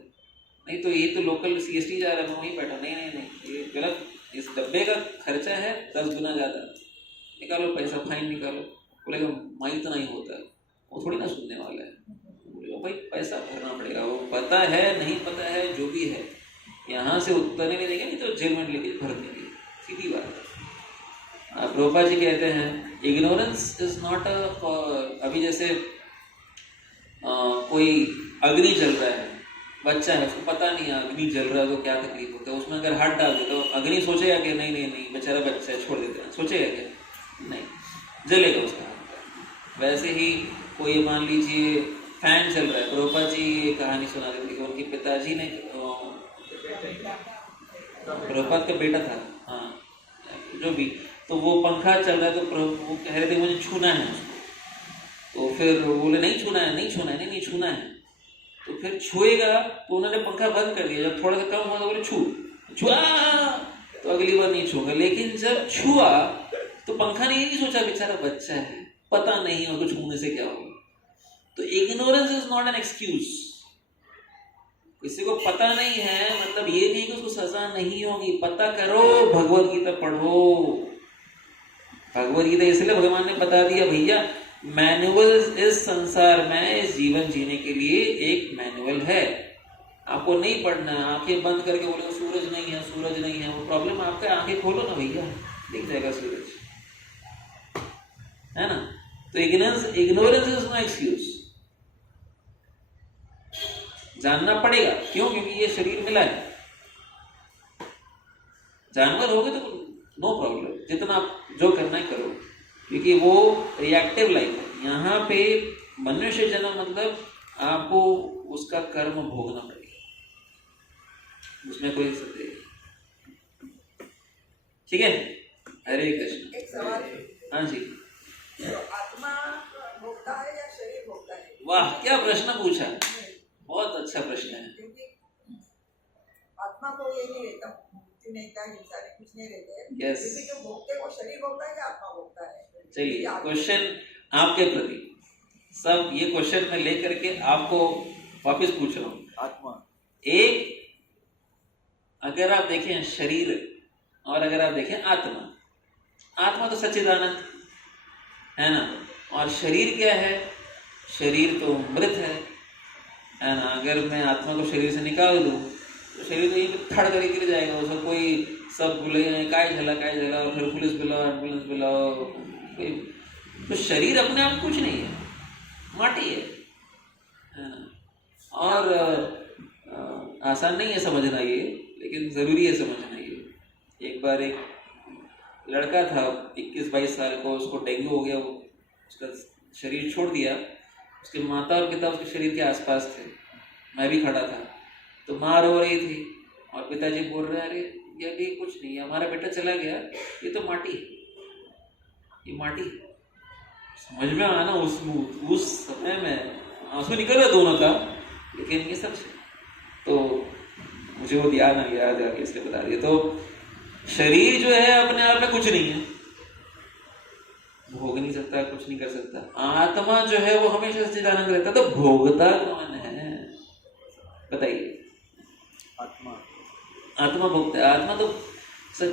नहीं तो ये तो लोकल CST जा रहा है, मैं वहीं बैठा, नहीं नहीं नहीं ये गलत, इस डब्बे का खर्चा है 10 गुना ज़्यादा, निकालो पैसा, फाइन निकालो। बोलेगा माई तो नहीं होता है, वो थोड़ी ना सुनने वाला है, बोलेगा भाई पैसा भरना पड़ेगा, वो पता है नहीं पता है जो भी है, यहाँ से उतरने नहीं देंगे, नहीं तो जेल में लेके भर देंगे, सीधी बात है। प्रभुपाद जी कहते हैं इग्नोरेंस इज नॉट अभी जैसे कोई अग्नि जल रहा है, बच्चा है उसको पता नहीं है अग्नि जल रहा है तो क्या तकलीफ होता है, उसमें अगर हाथ डाल दे तो अग्नि सोचेगा कि नहीं नहीं नहीं बेचारा बच्चा है छोड़ देते हैं, सोचेगा क्या, नहीं, जलेगा उसका हाथ। वैसे ही कोई मान लीजिए फैन चल रहा है, प्रभुपाद जी ये कहानी सुना देते कि उनके पिताजी ने, प्रभुपाद का बेटा था, हाँ जो भी, तो वो पंखा चल रहा है तो वो कह रहे थे मुझे छूना है उसको, तो फिर बोले नहीं छूना है नहीं छूना है, नहीं नहीं छूना है, तो फिर छुएगा तो उन्होंने पंखा बंद कर दिया, जब थोड़ा सा कम हुआ तो बोले छुआ, तो अगली बार नहीं छूंगा, लेकिन जब छुआ तो पंखा ने ये नहीं सोचा बेचारा बच्चा है, पता नहीं उसको छूने से क्या होगा। तो ignorance is not an excuse, किसी को पता नहीं है मतलब ये नहीं कि उसको सजा नहीं होगी, पता करो, भगवत गीता पढ़ो, भगवत गीता इसलिए भगवान ने बता दिया भैया मैनुअल इस संसार में इस जीवन जीने के लिए एक मैनुअल है, आपको नहीं पढ़ना है, आंखें बंद करके बोले सूरज नहीं है सूरज नहीं है, वो प्रॉब्लम आपका, आंखें खोलो ना भैया दिख जाएगा सूरज, है ना। तो इग्नोरेंस इज नो एक्सक्यूज, जानना पड़ेगा, क्यों, क्योंकि ये शरीर मिला है, जानवर हो गए तो नो प्रॉब्लम, जितना जो करना है करो, क्योंकि वो रिएक्टिव लाइफ है, यहाँ पे मनुष्य जन्म मतलब आपको उसका कर्म भोगना पड़ेगा, उसमें कोई सत्य नहीं, ठीक है। हरे कृष्ण। एक सवाल, हाँ जी, तो आत्मा भोगता है या शरीर भोगता है? वाह क्या प्रश्न पूछा, बहुत अच्छा प्रश्न है। क्योंकि आत्मा को ये नहीं रहता, मुक्ति नहीं रहता, हिंसा नहीं, कुछ नहीं रहता है। Yes. क्योंकि जो भोगते हैं वो शरीर भोगता है या आत्मा भोगता है? चलिए क्वेश्चन आपके प्रति, सब ये क्वेश्चन मैं लेकर के आपको वापस पूछ रहा हूँ। आत्मा एक, अगर आप देखें शरीर और अगर आप देखें आत्मा, आत्मा तो सच्चिदानंद है ना, और शरीर क्या है, शरीर तो मृत है ना। अगर मैं आत्मा को शरीर से निकाल दूं तो शरीर तो यही थड़ करके गिर जाएगा, उसको कोई सब बोले काय झला और फिर पुलिस बुलाओ एम्बुलेंस बुलाओ, कोई, तो शरीर अपने आप कुछ नहीं है, माटी है ना। और आसान नहीं है समझना ये, लेकिन ज़रूरी है समझना ये। एक बार एक लड़का था 21-22 साल को, उसको डेंगू हो गया, वो उसका शरीर छोड़ दिया, उसके माता और पिता उसके शरीर के आसपास थे, मैं भी खड़ा था, तो माँ रो रही थी और पिताजी बोल रहे अरे ये भी कुछ नहीं है, हमारा बेटा चला गया, ये तो माटी है, ये माटी। समझ में आया ना, उस समय में आंसू निकल रहा दोनों का, लेकिन ये सच है। तो मुझे वो याद आ इसलिए बता दिया। तो शरीर जो है अपने आप में कुछ नहीं है, भोग नहीं सकता, कुछ नहीं कर सकता। आत्मा जो है वो हमेशा सच्चिदानंद रहता है, तो भोगता कौन है बताइए? आत्मा भोगता है, आत्मा तो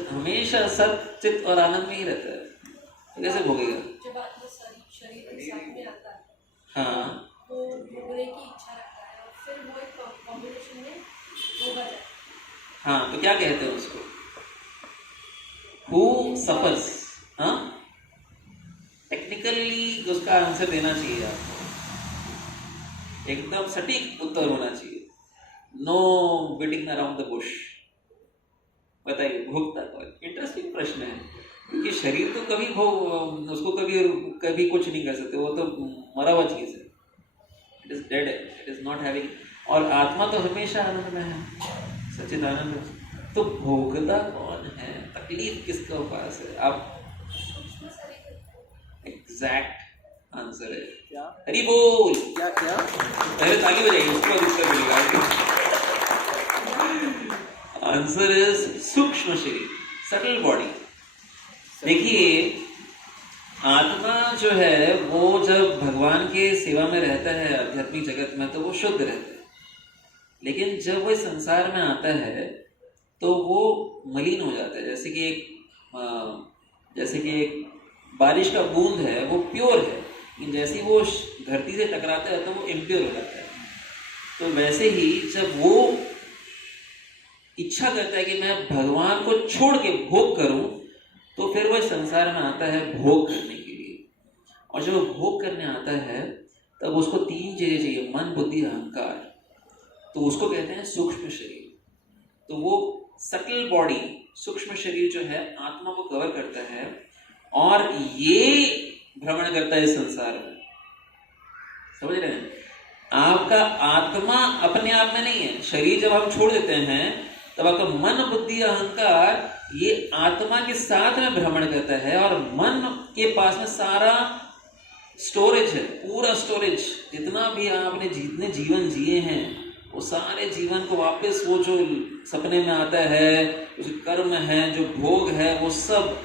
हमेशा सत चित और आनंद में ही रहता है, तो कैसे भोगेगा? जब आत्मा शरीर के साथ में आता है, हाँ, वो भोगने की इच्छा रखता है और फिर वो एक कॉम्बिनेशन में भोगा जाता है। हाँ, तो क्या कहते हैं उसको? Who suffers? हाँ, टेक्निकली उसका आंसर देना चाहिए आपको, एकदम सटीक उत्तर होना चाहिए, no beating around the bush. बताइए भोगता कौन? इंटरेस्टिंग प्रश्न है, क्योंकि शरीर तो कभी भोग, उसको कभी कुछ नहीं कर सकते, वो तो मरा हुआ चीज है, it is dead, it is not having. और आत्मा तो हमेशा आनंद में है, सच्चिद आनंद में। तो भोगता कौन है, तकलीफ किसके पास है? आप एग्जैक्ट आंसर है क्या? हरि बोल। क्या क्या? पहले ताली बजाइए, उसके बाद उत्तर मिलेगा। आंसर इज सूक्ष्म शरीर, सटल बॉडी। देखिए आत्मा जो है वो जब भगवान सेवा में रहता है आध्यात्मिक जगत में तो वो शुद्ध रहता है, लेकिन जब वो संसार में आता है तो वो मलिन हो जाता है। जैसे कि एक बारिश का बूंद है, वो प्योर है, लेकिन जैसे वो धरती से टकराता है तो वो इम्प्योर हो जाता है। तो वैसे ही जब वो इच्छा करता है कि मैं भगवान को छोड़ के भोग करूं, तो फिर वह संसार में आता है भोग करने के लिए। और जब वो भोग करने आता है तब उसको 3 चीजें चाहिए, मन, बुद्धि, अहंकार। तो उसको कहते हैं सूक्ष्म शरीर। तो वो सटल बॉडी, सूक्ष्म शरीर जो है आत्मा को कवर करता है और ये भ्रमण करता है इस संसार में। समझ रहे हैं? आपका आत्मा अपने आप में नहीं है। शरीर जब हम छोड़ देते हैं तब आपका मन, बुद्धि, अहंकार ये आत्मा के साथ में भ्रमण करता है और मन के पास में सारा स्टोरेज है, पूरा स्टोरेज। जितना भी आपने जितने जीवन जिए हैं वो सारे जीवन को वापस वो जो सपने में आता है, जो कर्म है, जो भोग है, वो सब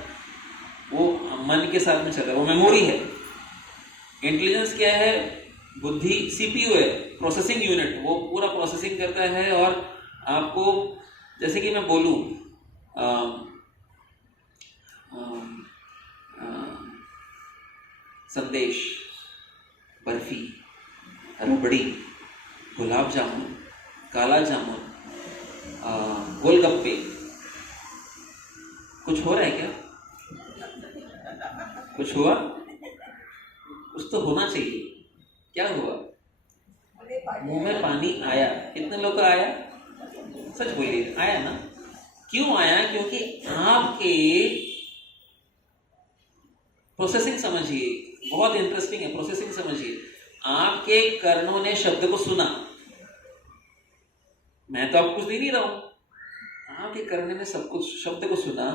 वो मन के साथ में चल रहा है। वो मेमोरी है। इंटेलिजेंस क्या है? बुद्धि सीपीयू है, प्रोसेसिंग यूनिट। वो पूरा प्रोसेसिंग करता है और आपको, जैसे कि मैं बोलूं संदेश, बर्फी, रबड़ी, गुलाब जामुन, काला जामुन, गोलगप्पे, कुछ हो रहा है क्या? कुछ हुआ? कुछ तो होना चाहिए। क्या हुआ? मुंह में पानी आया। कितने लोग का आया? सच बोलिए, आया ना? क्यों आया? क्योंकि आपके प्रोसेसिंग समझिए, बहुत इंटरेस्टिंग है। प्रोसेसिंग समझिए, आपके कर्णों ने शब्द को सुना। मैं तो आपको कुछ दे नहीं रहा हूं, आपके कर्णों ने सब कुछ शब्द को सुना।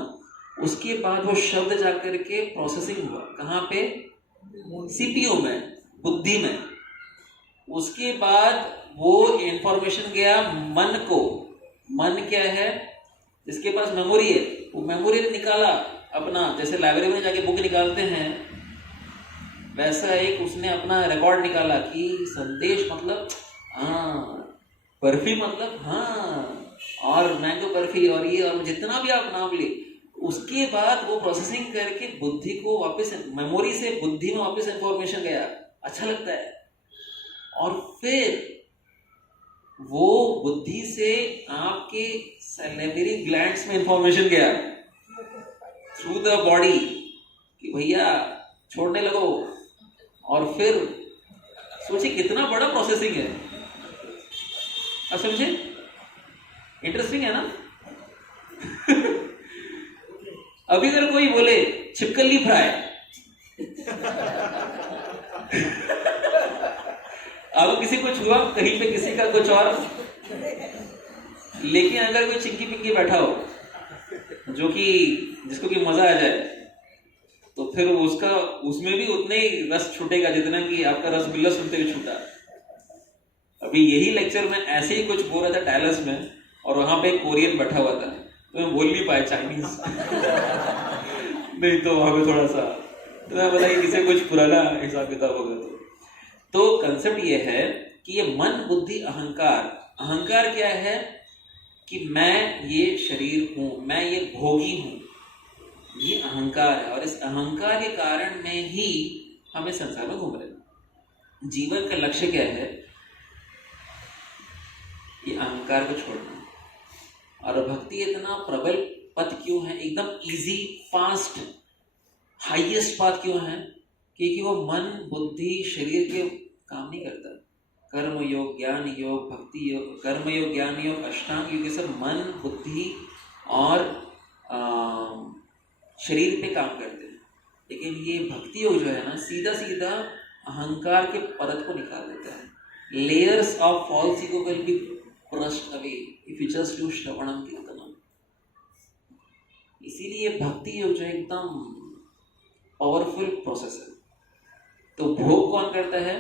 उसके बाद वो शब्द जाकर के प्रोसेसिंग हुआ। कहाँ पे? सीपीयू में, बुद्धि में। उसके बाद वो इंफॉर्मेशन गया मन को। मन क्या है? जिसके पास मेमोरी है, वो मेमोरी ने निकाला अपना, जैसे लाइब्रेरी में जाके बुक निकालते हैं वैसा एक उसने अपना रिकॉर्ड निकाला कि संदेश मतलब हाँ, बर्फी मतलब हाँ, और मैंगो बर्फी और ये और जितना भी आप नाम ले। उसके बाद वो प्रोसेसिंग करके बुद्धि को वापस, मेमोरी से बुद्धि में वापस इंफॉर्मेशन गया। अच्छा लगता है। और फिर वो बुद्धि से आपके सैलिवरी ग्लैंड्स में इंफॉर्मेशन गया थ्रू द बॉडी कि भैया छोड़ने लगो। और फिर सोचिए कितना बड़ा प्रोसेसिंग है। आप समझे? इंटरेस्टिंग है ना? अभी अगर कोई बोले छिपकली फ्राई, अब किसी को छुआ कहीं पे, किसी का कुछ और, लेकिन अगर कोई चिंकी पिंकी बैठा हो जो कि जिसको कि मजा आ जाए, तो फिर उसका उसमें भी उतने ही रस छूटेगा जितना कि आपका रसगुल्ला सुनते हुए छूटा। अभी यही लेक्चर में ऐसे ही कुछ बोल रहा था टैलस में, और वहां पे एक कोरियन बैठा हुआ था, तो मैं बोल नहीं पाया चाइनीज नहीं तो वहां पे थोड़ा सा, तो मैं बताइए किसे कुछ पुराना हिसाब किताब होगा। तो कंसेप्ट ये है कि ये मन, बुद्धि, अहंकार। अहंकार क्या है? कि मैं ये शरीर हूं, मैं ये भोगी हूं, ये अहंकार है। और इस अहंकार के कारण में ही हमें संसार में घूम रहे। जीवन का लक्ष्य क्या है? ये अहंकार को छोड़ना। और भक्ति इतना प्रबल पथ क्यों है? एकदम इजी, फास्ट, हाईएस्ट पाथ क्यों है? क्योंकि वो मन, बुद्धि, शरीर के काम नहीं करता। कर्म योग, ज्ञान योग, भक्ति योग, कर्म योग, ज्ञान योग, अष्टांग योग, ये सब मन, बुद्धि और शरीर पे काम करते हैं। लेकिन ये भक्ति योग जो है ना, सीधा सीधा अहंकार के परत को निकाल देता है। Layers of false ego will be brushed away if you just do श्रवणम कीर्तनम। इसीलिए भक्ति योग जो एकदम पावरफुल प्रोसेस है। तो भोग कौन करता है?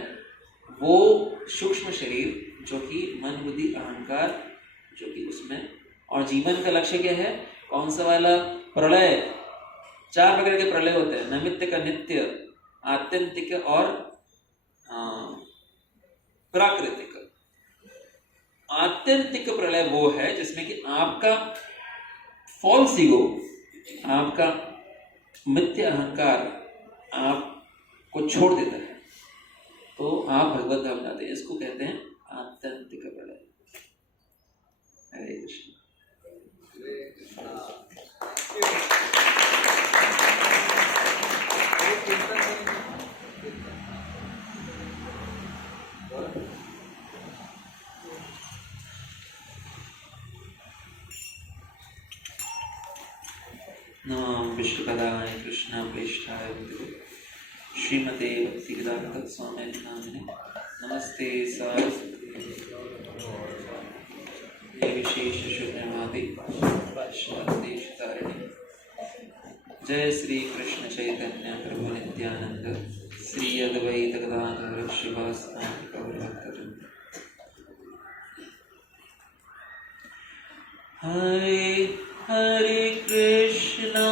वो सूक्ष्म शरीर जो कि मन, बुद्धि, अहंकार जो कि उसमें। और जीवन का लक्ष्य क्या है? कौन सा वाला? प्रलय। 4 प्रकार के प्रलय होते हैं, नैमित्तिक, नित्य, आत्यंतिक और प्राकृतिक। आत्यंतिक प्रलय वो है जिसमें कि आपका फॉल्स ईगो, आपका मिथ्या अहंकार आपको छोड़ देता है, तो आप भगवत धाम जाते हैं। इसको कहते हैं आत्यंतिक प्रलय। हरे कृष्ण। नमः विष्णुपदाय कृष्ण प्रेष्ठाय श्रीमते भक्तिवेदांत स्वामी नामिने नमस्ते सारस्वती विशेष शून्यवादी देश तारिणी। जय श्री कृष्ण चैतन्य प्रभु नित्यानंद श्री अद्वैत गदाधर शिवासादि गौरभक्तवृंद। हरे हरे कृष्णा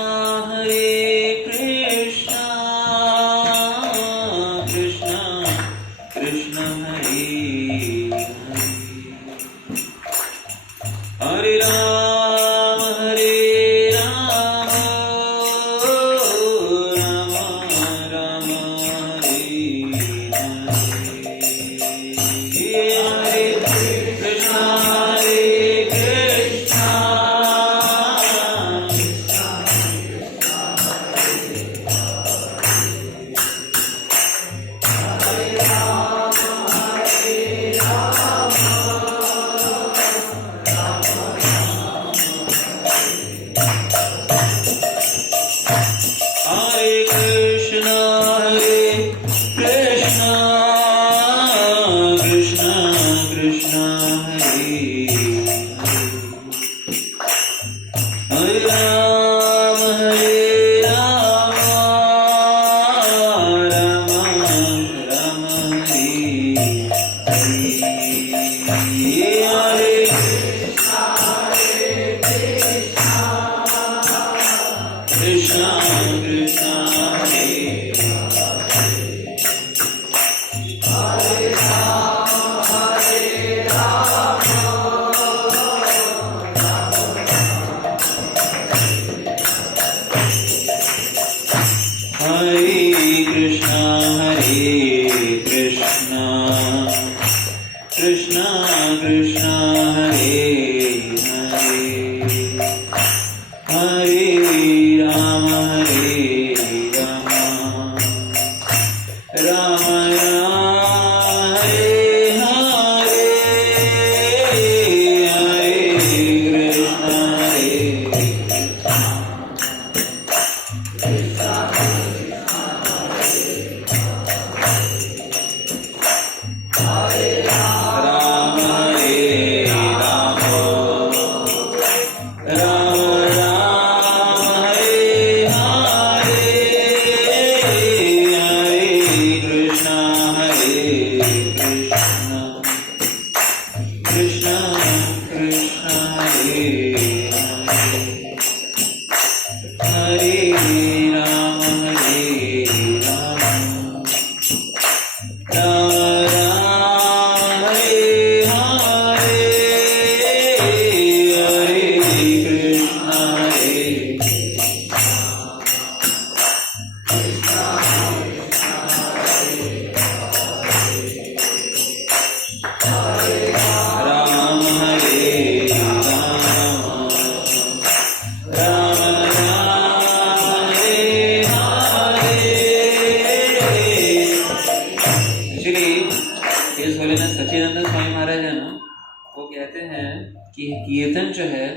कृष्णा कृष्णा हरे हरे, हरे राम राम राम हरे हरे, हरे कृष्णा कीर्तन जो है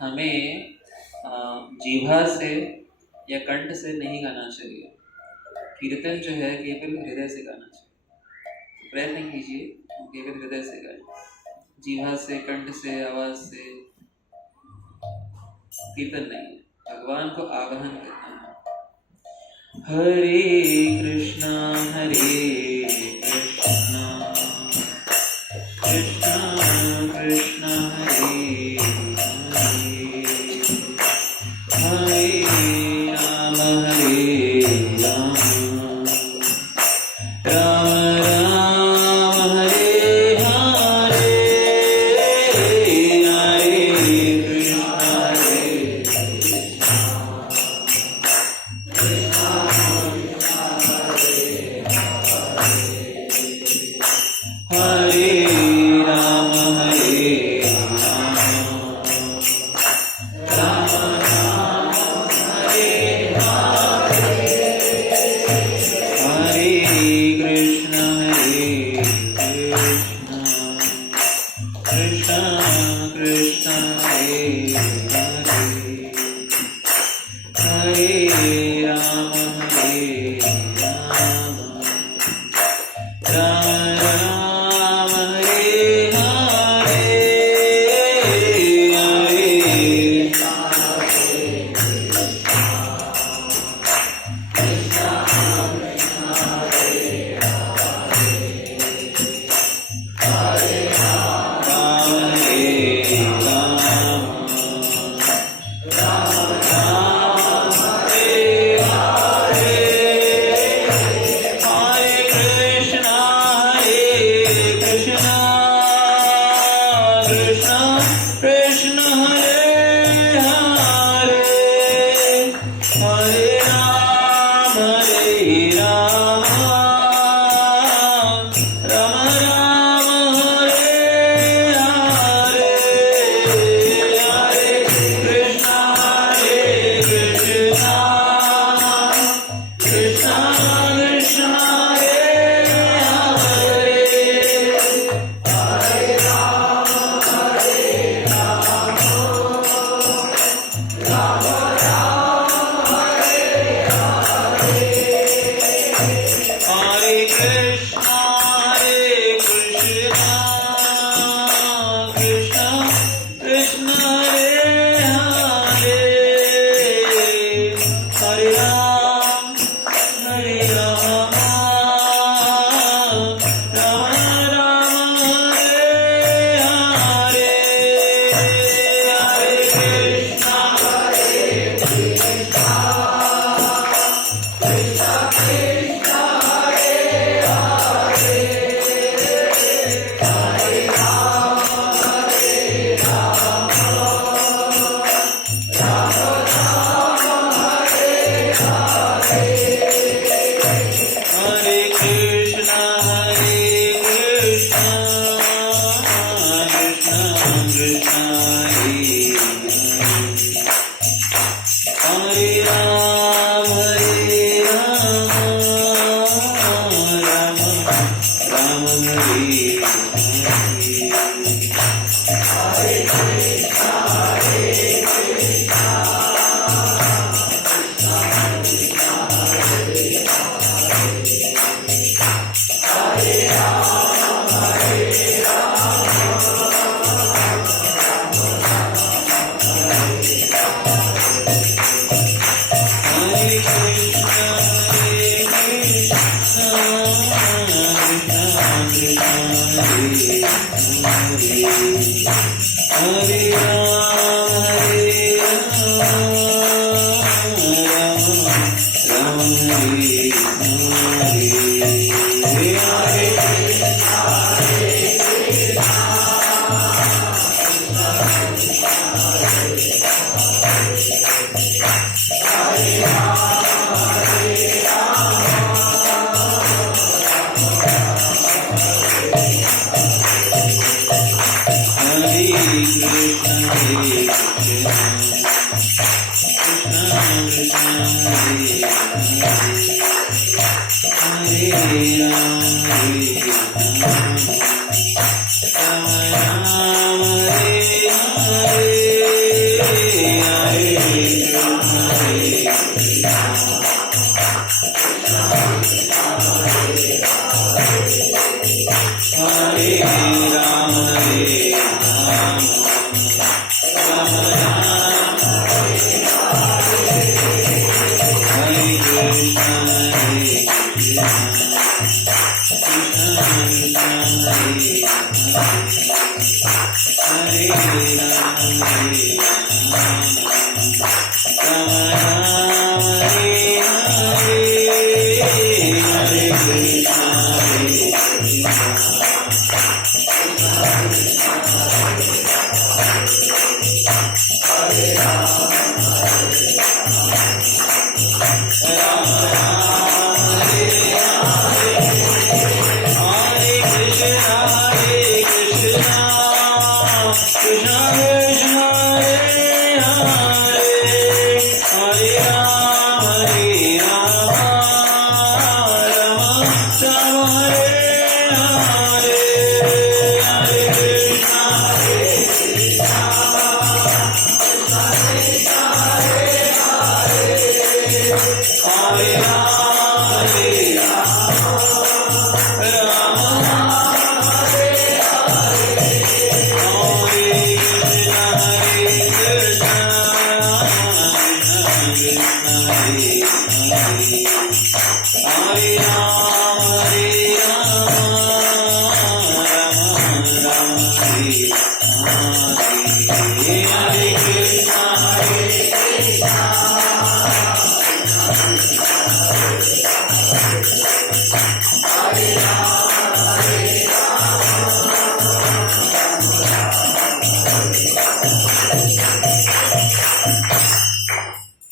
हमें जीवा से या कंठ से नहीं गाना चाहिए। कीर्तन जो है केवल हृदय से गाना चाहिए। प्रयत्न कीजिए केवल हृदय से गाएं, जीवा से, कंठ से, आवाज से कीर्तन नहीं। भगवान को आवाहन करना है। हरे कृष्णा कृष्णा कृष्णा हरे हरे, हरे राम राम Hare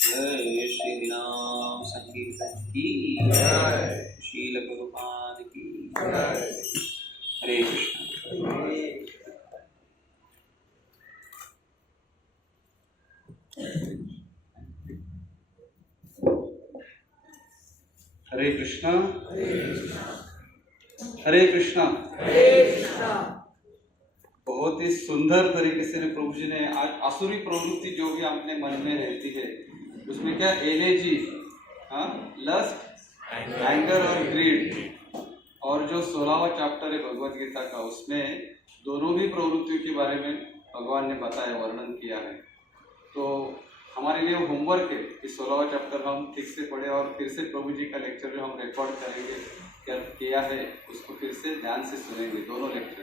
जय श्री राम संकीर्तन की शील प्रभुपाद की हरे कृष्ण। हरे कृष्णा हरे कृष्णा। बहुत ही सुंदर तरीके से प्रभु जी ने आज आसुरी प्रवृत्ति जो भी अपने मन में रहती है उसमें क्या एलर्जी, लस्ट, एंगर और ग्रीड, और जो 16वां चैप्टर है भगवत गीता का उसमें दोनों भी प्रवृत्तियों के बारे में भगवान ने बताया, वर्णन किया है। तो हमारे लिए होमवर्क है कि 16वां चैप्टर हम ठीक से पढ़े और फिर से प्रभु जी का लेक्चर जो हम रिकॉर्ड करेंगे किया है उसको फिर से ध्यान से सुनेंगे दोनों लेक्चर,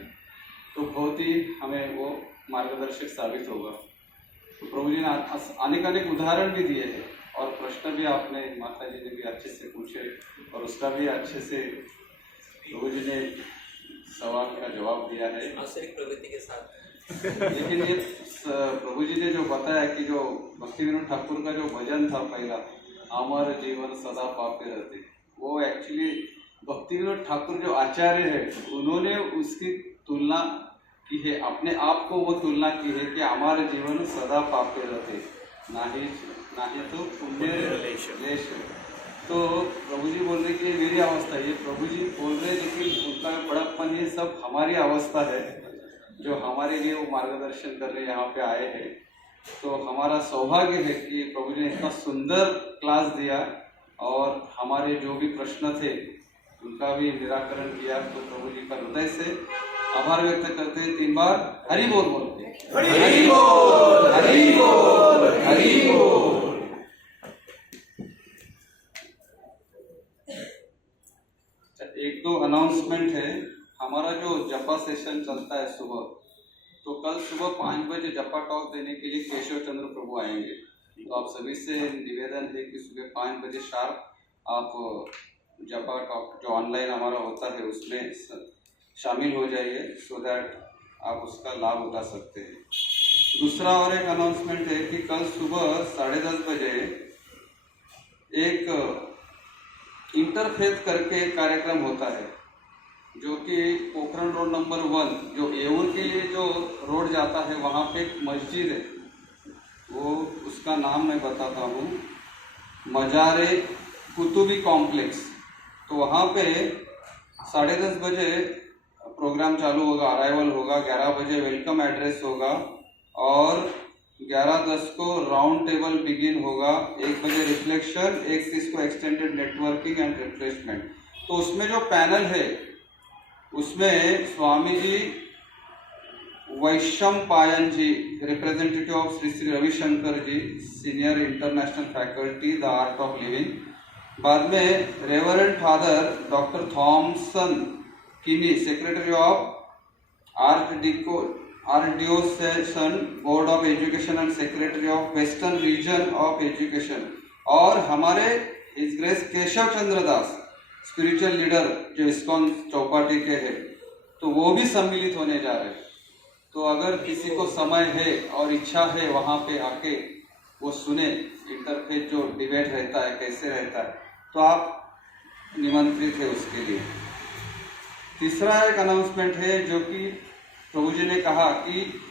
तो बहुत ही हमें वो मार्गदर्शक साबित होगा। तो प्रभु जी ने अनेक उदाहरण भी दिए हैं और प्रश्न भी आपने माता जी ने भी अच्छे से पूछे और उसका भी अच्छे से प्रभु जी ने सवाल का जवाब दिया है आंतरिक प्रवृत्ति के साथ। लेकिन ये प्रभु जी ने जो बताया कि जो भक्ति विनोद ठाकुर का जो भजन था पहला, अमर जीवन सदा पापे रहते, वो एक्चुअली भक्ति विनोद ठाकुर जो आचार्य है उन्होंने उसकी तुलना की है, अपने आप को वो तुलना की है कि हमारे जीवन सदा पापे रहते नहीं तो पुण्य लेश। तो प्रभु जी बोल रहे कि ये मेरी अवस्था है, ये प्रभु जी बोल रहे लेकिन उनका बड़प्पन ये सब हमारी अवस्था है जो हमारे लिए वो मार्गदर्शन कर रहे यहाँ पे आए हैं। तो हमारा सौभाग्य है कि प्रभु जी ने इतना सुंदर क्लास दिया और हमारे जो भी प्रश्न थे उनका भी निराकरण किया। तो प्रभु जी का हृदय से आभार व्यक्त करते हैं। 3 बार हरि बोल बोलते हैं, हरि बोल, हरि बोल, हरि बोल। एक दो अनाउंसमेंट है। हमारा जो जपा सेशन चलता है सुबह, तो कल सुबह 5 बजे जपा टॉक देने के लिए केशव चंद्र प्रभु आएंगे। तो आप सभी से निवेदन है कि सुबह 5 बजे शार्प आप जपा टॉक जो ऑनलाइन हमारा होता है उसमें शामिल हो जाइए, सो दैट आप उसका लाभ उठा सकते हैं। दूसरा और एक अनाउंसमेंट है कि कल सुबह 10:30 बजे एक इंटरफेथ करके एक कार्यक्रम होता है जो कि पोखरण रोड नंबर 1 जो एवूर के लिए जो रोड जाता है वहाँ पे एक मस्जिद है, वो उसका नाम मैं बताता हूँ, मजारे कुतुबी कॉम्प्लेक्स। तो वहाँ पे 10:30 बजे प्रोग्राम चालू होगा, अराइवल होगा, 11 बजे वेलकम एड्रेस होगा और 11:10 को राउंड टेबल बिगिन होगा, 1 बजे रिफ्लेक्शन, 1:30 को एक्सटेंडेड नेटवर्किंग एंड रिफ्रेशमेंट। तो उसमें जो पैनल है उसमें स्वामी ji Vaishampayan ji, representative of Shri Shri Ravishankar ji, senior international faculty the art of living. बाद में reverend father doctor Thomson Kinny, secretary of archdiocesan board of education and secretary of western region of education, और हमारे his grace Keshav Chandra Das, spiritual leader जो इस्कॉन चौपाटी के हैं, तो वो भी सम्मिलित होने जा रहे हैं। तो अगर किसी को समय है और इच्छा है वहाँ पे आके वो सुने, इंटरफेथ जो डिबेट रहता है कैसे रहता है, तो आप निमंत्रित है उसके लिए। तीसरा एक अनाउंसमेंट है जो कि प्रभु जी ने कहा कि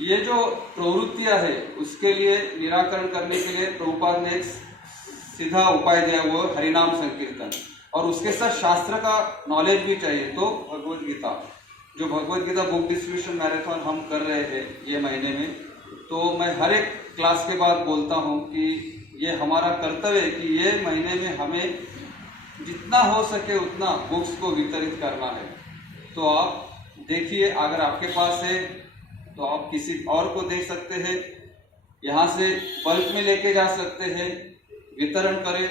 ये जो प्रवृत्तियां है उसके लिए निराकरण करने के लिए प्रभुपाद ने एक सीधा उपाय दिया, वो हरिनाम संकीर्तन, और उसके साथ शास्त्र का नॉलेज भी चाहिए। तो भगवत गीता, जो Bhagavad Gita book distribution marathon हम कर रहे हैं ये महीने में, तो मैं हर एक क्लास के बाद बोलता हूँ कि ये हमारा कर्तव्य है कि ये महीने में हमें जितना हो सके उतना बुक्स को वितरित करना है। तो आप देखिए, अगर आपके पास है तो आप किसी और को दे सकते हैं, यहाँ से बल्क में लेके जा सकते हैं, वितरण करें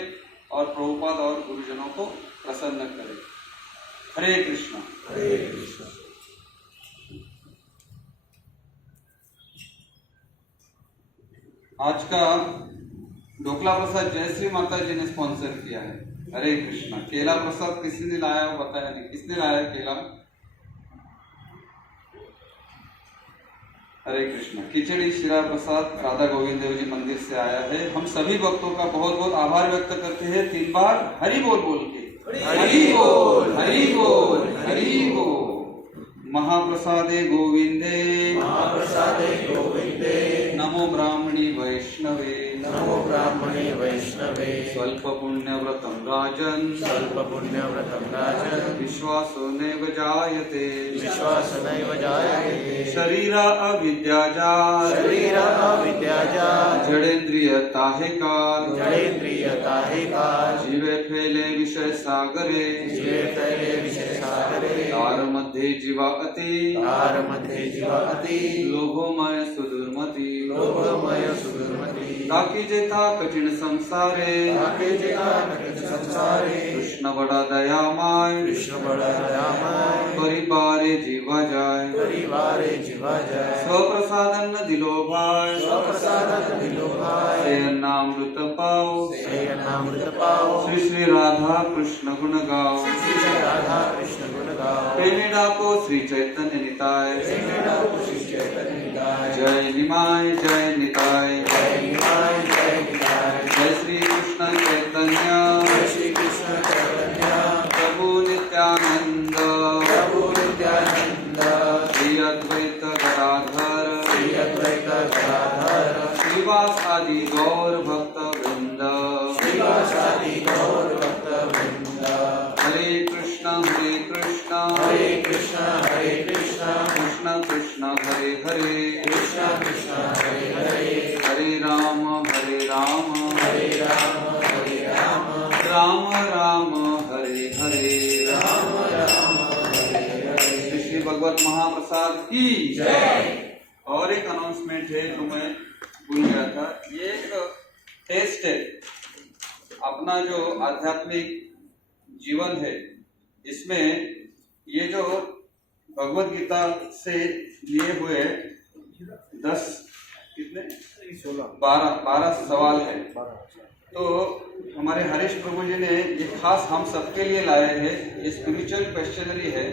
और प्रभुपाद और गुरुजनों को प्रसन्न करें। हरे कृष्णा। हरे कृष्णा। आज का ढोकला प्रसाद जयश्री माता जी ने स्पॉन्सर किया है। हरे कृष्णा। केला प्रसाद किसी ने लाया वो बताया नहीं, किसने लाया है केला? हरे कृष्णा। खिचड़ी शिरा प्रसाद राधा गोविंद देव जी मंदिर से आया है। हम सभी भक्तों का बहुत बहुत आभार व्यक्त करते हैं 3 बार हरि बोल बोल के। हरि बोल, हरि बोल, हरि बोल। महाप्रसादे गोविंदे, महाप्रसादे गोविंदे, नमो ब्राह्मणी वैष्णवे, नमो ब्राह्मणे वैष्णवे, स्वल्प पुण्य व्रतम राजन, स्वल्प पुण्य व्रतम राजन, विश्वासो नैव जायते, विश्वास नैव जायते, शरीर अविद्याजात, शरीर अविद्याजात, जड़ेन्द्रियता है काल, जड़ेन्द्रियता है काल, जीवे फैले विषय सागरे, जीवे फैले विषय सागरे, तार मध्ये जीवा अति, तार मध्ये जीवा अति, लोभमय सुदुर्मति, लोभमय सुदुर्मति, ताकि जेता कठिन संसारे, ताके जेता कठिन संसारे, कृष्ण बड़ा दयामय, कृष्ण बड़ा दयामय, परिवारे जीवा जाय, परिवारे जीवा जाय, स्वप्रसादन दिलो भाई, स्वप्रसादन दिलो भाई, से अन्नामृत पाओ, से अन्नामृत पाओ, श्री श्री राधा कृष्ण गुण गाओ, श्री श्री राधा कृष्ण गुण गाओ, प्रेमिड़ा को श्री चैतन्य निताय, प्रेमिड़ा को श्री चैतन्य निताय, जय निमाय जय निताय, जय निताय जय निताय, जय श्री कृष्ण चैतन्य, जय श्री कृष्ण चैतन्य, प्रभु नित्यानंद, प्रभु नित्यानंद, श्री अद्वैत गदाधर, श्री अद्वैत गदाधर, श्रीवास आदि गौर भक्त वृंद, श्रीवासादि गौर भक्त वृंद, हरे कृष्ण कृष्ण हरे कृष्ण कृष्ण कृष्ण हरे हरे, कृष्ण कृष्ण हरे हरे, हरे राम हरे राम, हरे राम हरे राम, राम राम हरे हरे, राम राम हरे हरे। श्री श्री भगवत महाप्रसाद की जय। और एक अनाउंसमेंट है जो मैं भूल गया था, ये एक टेस्ट है। अपना जो आध्यात्मिक जीवन है इसमें ये जो भगवत गीता से लिए हुए 10 कितने 12 सवाल है। तो हमारे हरीश प्रभु जी ने ये खास हम सबके लिए लाए हैं, ये स्पिरिचुअल क्वेश्चनरी है।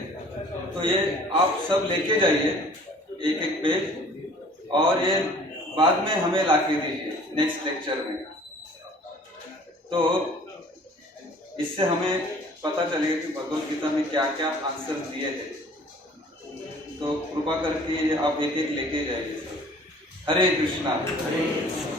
तो ये आप सब लेके जाइए एक एक पेज, और ये बाद में हमें लाके दीजिए नेक्स्ट लेक्चर में। तो इससे हमें पता चलेगा कि भगवत गीता में क्या क्या आंसर दिए थे। तो कृपा करके आप एक एक लेके जाइए। हरे कृष्णा। हरे कृष्ण।